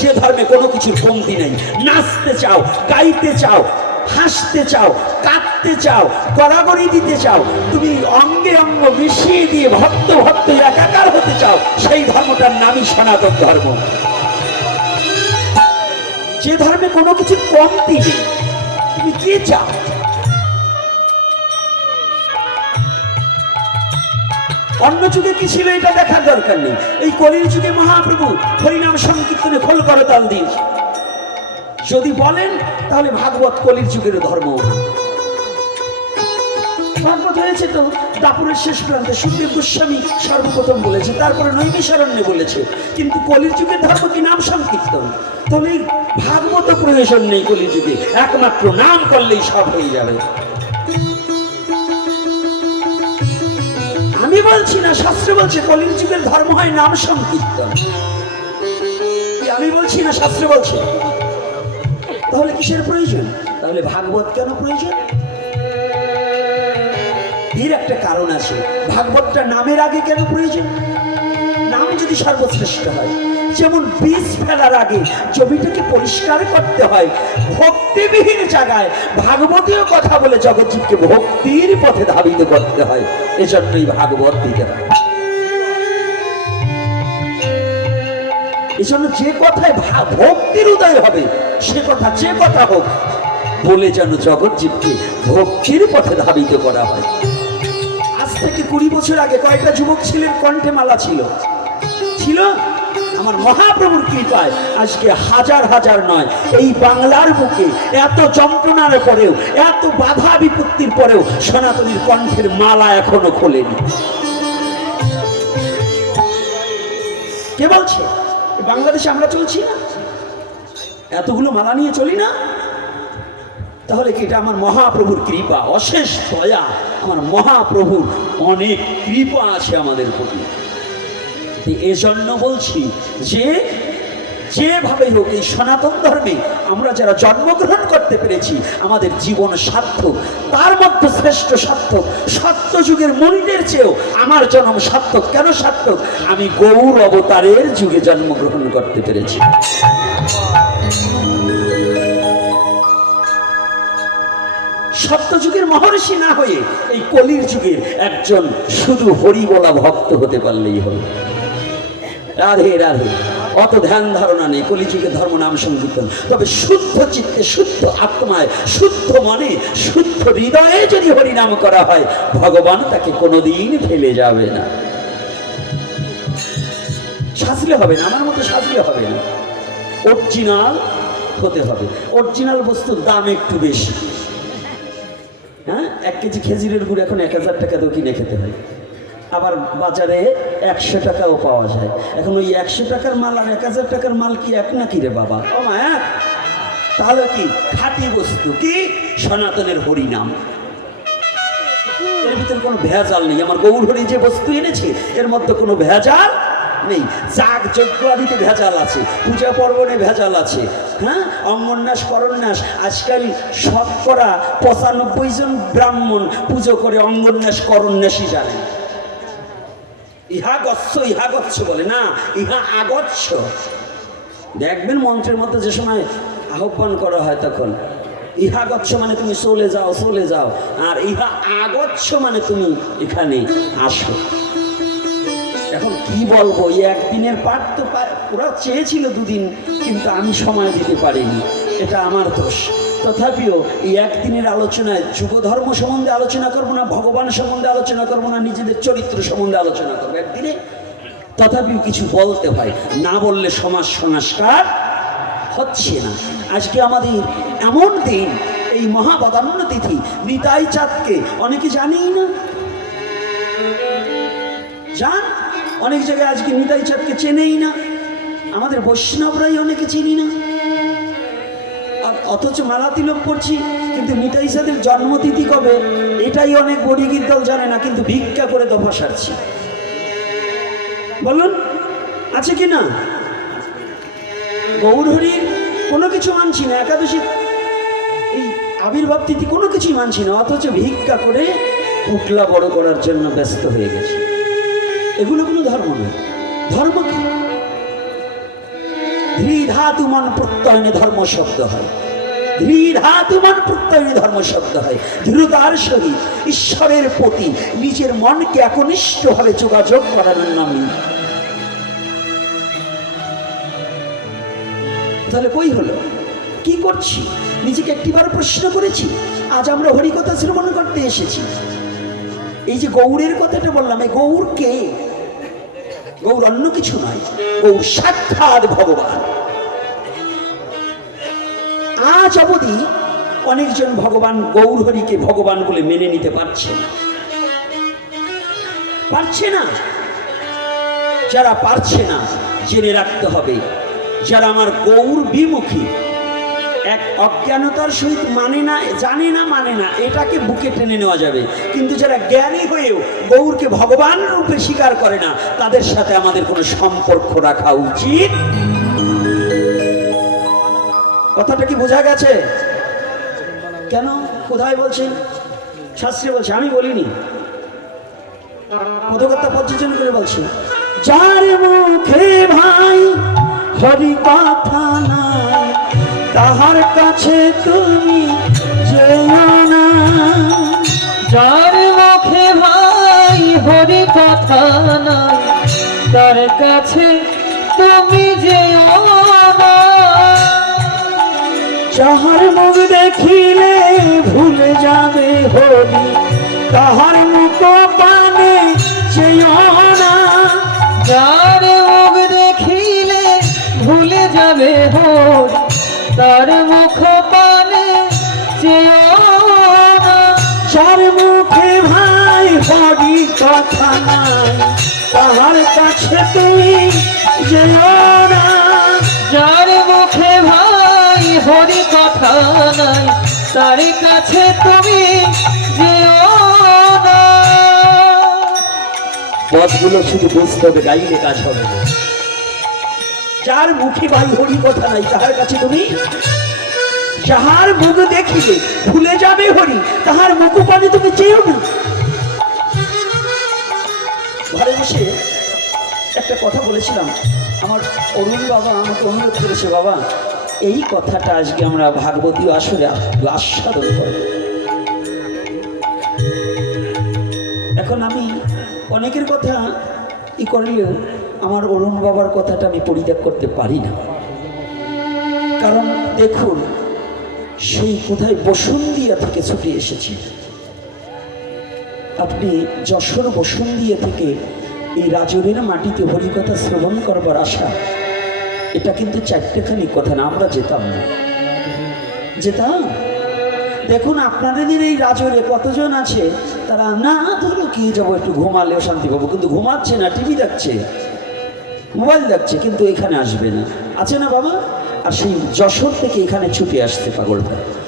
যে ধর্মে কোনো কিছুর কমতি নেই। নাচতে চাও, গাইতে চাও, হাসতে চাও, কাঁদতে চাও, গড়াগড়ি দিতে চাও, তুমি অঙ্গে অঙ্গ মিশিয়ে দিয়ে ভক্ত ভক্ত একাকার হতে চাও, সেই ধর্মটার নামই সনাতন ধর্ম। যে ধর্মে কোনো কিছু কমতি নেই, তুমি কে চাও? অন্য যুগে কি ছিল এটা দেখার দরকার নেই। এই কলির যুগে মহাপ্রভু হরিনাম সংকীর্তনে খোল করতাল দিয়েছে। যদি বলেন তাহলে ভাগবত কলির যুগের ধর্ম। ভাগবত হয়েছে তো দাপুরের শেষ প্রান্তে, সুখদেব গোস্বামী সর্বপ্রথম বলেছে, তারপরে নৈমিষারণ্যে বলেছে। কিন্তু কলির যুগের ধর্ম কি নাম সংকীর্তন? তাহলে ভাগবত প্রয়োজন নেই কলির যুগে, একমাত্র নাম করলেই সব হয়ে যাবে। আমি বলছি না, শাস্ত্র বলছে কলির যুগের ধর্ম হয় নাম সংকীর্তন। আমি বলছি না, শাস্ত্র বলছে। তাহলে কিসের প্রয়োজন? তাহলে ভাগবত কেন প্রয়োজন? এর একটা কারণ আছে। ভাগবতটা নামের আগে কেন প্রয়োজন? নাম যদি সর্বশ্রেষ্ঠ হয়, যেমন বীজ ফেলার আগে জমিটাকে পরিষ্কার করতে হয়, ভক্তিবিহীন জায়গায় ভাগবতীয় কথা বলে জগৎজীবকে ভক্তির পথে ধাবিত করতে হয়। এজন্যই ভাগবত দিতে হয়। এজন্য যে কথায় ভক্তির উদয় হবে, সে কথা যে কথা হোক বলে যেন জগৎজীবকে ভক্তির পথে ধাবিত করা হয়। আজ থেকে 20 বছর আগে কয়েকটা যুবক ছিলেন, কণ্ঠে মালা ছিল। আমার মহাপ্রভুর কৃপায় আজকে হাজার হাজার নয়, এই বাংলার বুকে এত যন্ত্রণার পরেও, এত বাধা বিপত্তির পরেও সনাতনীর কণ্ঠের মালা এখনো খোলেনি। কে বলছে বাংলাদেশে আমরা চলছি না? এতগুলো মালা নিয়ে চলি না? তাহলে কি এটা আমার মহাপ্রভুর কৃপা, অশেষ দয়া। আমার মহাপ্রভুর অনেক কৃপা আছে আমাদের প্রতি। এজন্য বলছি যে যেভাবে হোক এই সনাতন ধর্মে আমরা যারা জন্মগ্রহণ করতে পেরেছি, আমাদের জীবন সার্থক। তার মধ্যে শ্রেষ্ঠ সার্থক সত্যযুগের মূল্যের চেয়েও আমার জন্ম সার্থক। কেন সার্থক? আমি গৌর অবতারের যুগে জন্মগ্রহণ করতে পেরেছি। সত্যযুগের মহর্ষি না হয়ে এই কলির যুগের একজন শুধু হরি বলা ভক্ত হতে পারলেই হল। রাধে রাধে। অত ধ্যান ধারণা নেই, কলিযুগের ধর্ম নাম সংকীর্তন। তবে শুদ্ধ চিত্তে, শুদ্ধ আত্মায়, শুদ্ধ মনে, শুদ্ধ হৃদয়ে যদি হরিনাম করা হয়, ভগবান তাকে কোনোদিন ফেলে যাবে না। সাজলে হবে না, আমার মতো সাজলে হবে না। অরিজিনাল হতে হবে। অরিজিনাল বস্তুর দাম একটু বেশি। হ্যাঁ, 1 কেজি খেজুরের গুড় এখন 1000 টাকা দিয়ে কিনে খেতে হয়, আবার বাজারে 100 টাকাও পাওয়া যায়। এখন ওই 100 টাকার মাল আর 1000 টাকার মাল কি এক নাকি রে বাবা? ও মা এক। তাহলে কি খাঁটি বস্তু কি? সনাতনের হরিনাম। এর ভিতরে কোনো ভেজাল নেই। আমার গৌর হরি যে বস্তু এনেছে এর মধ্যে কোনো ভেজাল নেই। যাগ যজ্ঞ আদিতে ভেজাল আছে, পূজা পর্বণে ভেজাল আছে। হ্যাঁ, অঙ্গন্যাস করন্যাস, আজকাল শতকরা 95 জন ব্রাহ্মণ পুজো করে অঙ্গন্যাস করন্যাসই জানেন। ইহা গচ্ছ বলে না, ইহা আগচ্ছ। দেখবেন মন্ত্রের মধ্যে যে সময় আহ্বান করা হয় তখন ইহা গচ্ছ মানে তুমি চলে যাও, চলে যাও, আর ইহা আগচ্ছ মানে তুমি এখানে আসো। এখন কি বলবো, এই একদিনের পাঠ তো ওরা চেয়েছিল 2 দিন, কিন্তু আমি সময় দিতে পারিনি, এটা আমার দোষ। তথাপিও এই একদিনের আলোচনায় যুগ ধর্ম সম্বন্ধে আলোচনা করবো না, ভগবান সম্বন্ধে আলোচনা করবো না, নিজেদের চরিত্র সম্বন্ধে আলোচনা করবো একদিনে। তথাপিও কিছু বলতে হয়, না বললে সমাজ সংস্কার হচ্ছে না। আজকে আমাদের এমন দিন, এই মহাবদান্ন তিথি নিতাই চাঁদকে অনেকে জানেই না। জান, অনেক জায়গায় আজকে নিতাই চাঁদকে চেনেই না, আমাদের বৈষ্ণবরাই অনেকে চিনি না। আর অথচ মালা তিলক করছি, কিন্তু নিতাই চাঁদের জন্মতিথি কবে এটাই অনেক বণিকের দল জানে না, কিন্তু ভিক্ষা করে দফা সারছি। বলুন আছে কি না? গৌর হরির কোনো কিছু মানছি না, একাদশী এই আবির্ভাব তিথি কোনো কিছুই মানছি না, অথচ ভিক্ষা করে পুটলা বড় করার জন্য ব্যস্ত হয়ে গেছে। এগুলো কোনো ধর্ম নয়। ধর্ম কি? ধৃ ধাতু মন প্রত্যয়নে ধর্ম শব্দ হয়, ধৃ ধাতু মন প্রত্যয়নে ধর্ম শব্দ হয়। দৃঢ়তার সহিত ঈশ্বরের প্রতি নিজের মনকে একনিষ্ঠভাবে যোগাযোগ করানোর নামই। তাহলে কই হলো? কি করছি? নিজেকে একটিবার প্রশ্ন করেছি? আজ আমরা হরিকথা শ্রবণ করতে এসেছি। এই যে গৌরের কথাটা বললাম, এই গৌর কে? গৌর অন্য কিছু নয়, গৌর সাক্ষাৎ ভগবান। আজ অবধি অনেকজন ভগবান গৌর হরিকে ভগবান বলে মেনে নিতে পারছে না, পারছে না। যারা পারছে না জেনে রাখতে হবে, যারা আমার গৌর বিমুখী, এক অজ্ঞানতার সহিত মানে না, জানে না, মানে না, এটাকে বুকে টেনে নেওয়া যাবে। কিন্তু যারা জ্ঞানী হয়েও গৌরকে ভগবান রূপে স্বীকার করে না, তাদের সাথে আমাদের কোনো সম্পর্ক রাখা উচিত। কথাটা কি বোঝা গেছে? কেন, কোথায় বলছেন? শাস্ত্রে বলছে, আমি বলিনি। পদকর্তা পর্যবেক্ষণ করে বলছে, যার মুখে ভাই হরি কথা নাই, তাহার কাছে তুমি যেও না। যার মুখে ভাই হরি কথা নাই, তার কাছে তুমি যেও না। যাহার মুখ দেখিলে ভুলে যাবে হরি, তাহার মুখ পানে যেও না। যার মুখ দেখিলে ভুলে যাবে হরি, তার মুখ পানে যেও না। যার মুখে ভাই হরি কথা নাই, তাহার কাছে তুমি যেও না। যার মুখে ভাই হরি কথা নাই, তার কাছে তুমি যেও না। পদগুলো শুধু বুঝতে হবে, গাইলে কাজ হবে না। যার মুখে ভাই হরি কথা নাই, তাহার কাছে তুমি, যাহার মুখ দেখিলে ভুলে যাবে হরি, তাহার মুখ পানে তুমি চেয়েও না। ঘরে বসে একটা কথা বলেছিলাম, আমার অরুণ বাবা আমাকে অনুরোধ করেছে, বাবা এই কথাটা আজকে আমরা ভাগবতী আসরে আস্বাদন করব। এখন আমি অনেকের কথা ই করলেও আমার অরুণ বাবার কথাটা আমি পরিত্যাগ করতে পারি না। কারণ দেখুন, সেই কোথায় বসুন্দিয়া থেকে ছুটে এসেছি। আপনি যশোর বসুন্দিয়া থেকে এই রাজরের মাটিতে হরিকথা শ্রবণ করবার আশা, এটা কিন্তু 4টেখানি কথা না, আমরা যেতাম না। যেতাম। দেখুন আপনাদের এই রাজরে কতজন আছে, তারা না ধরো কি যাবো একটু ঘুমালেও শান্তি পাবো, কিন্তু ঘুমাচ্ছে না, টিভি দেখছে, মোবাইল দেখছে, কিন্তু এখানে আসবে না। আছে না বাবা? আর সেই যশোর থেকে এখানে ছুটে আসতে পাগল ভাই।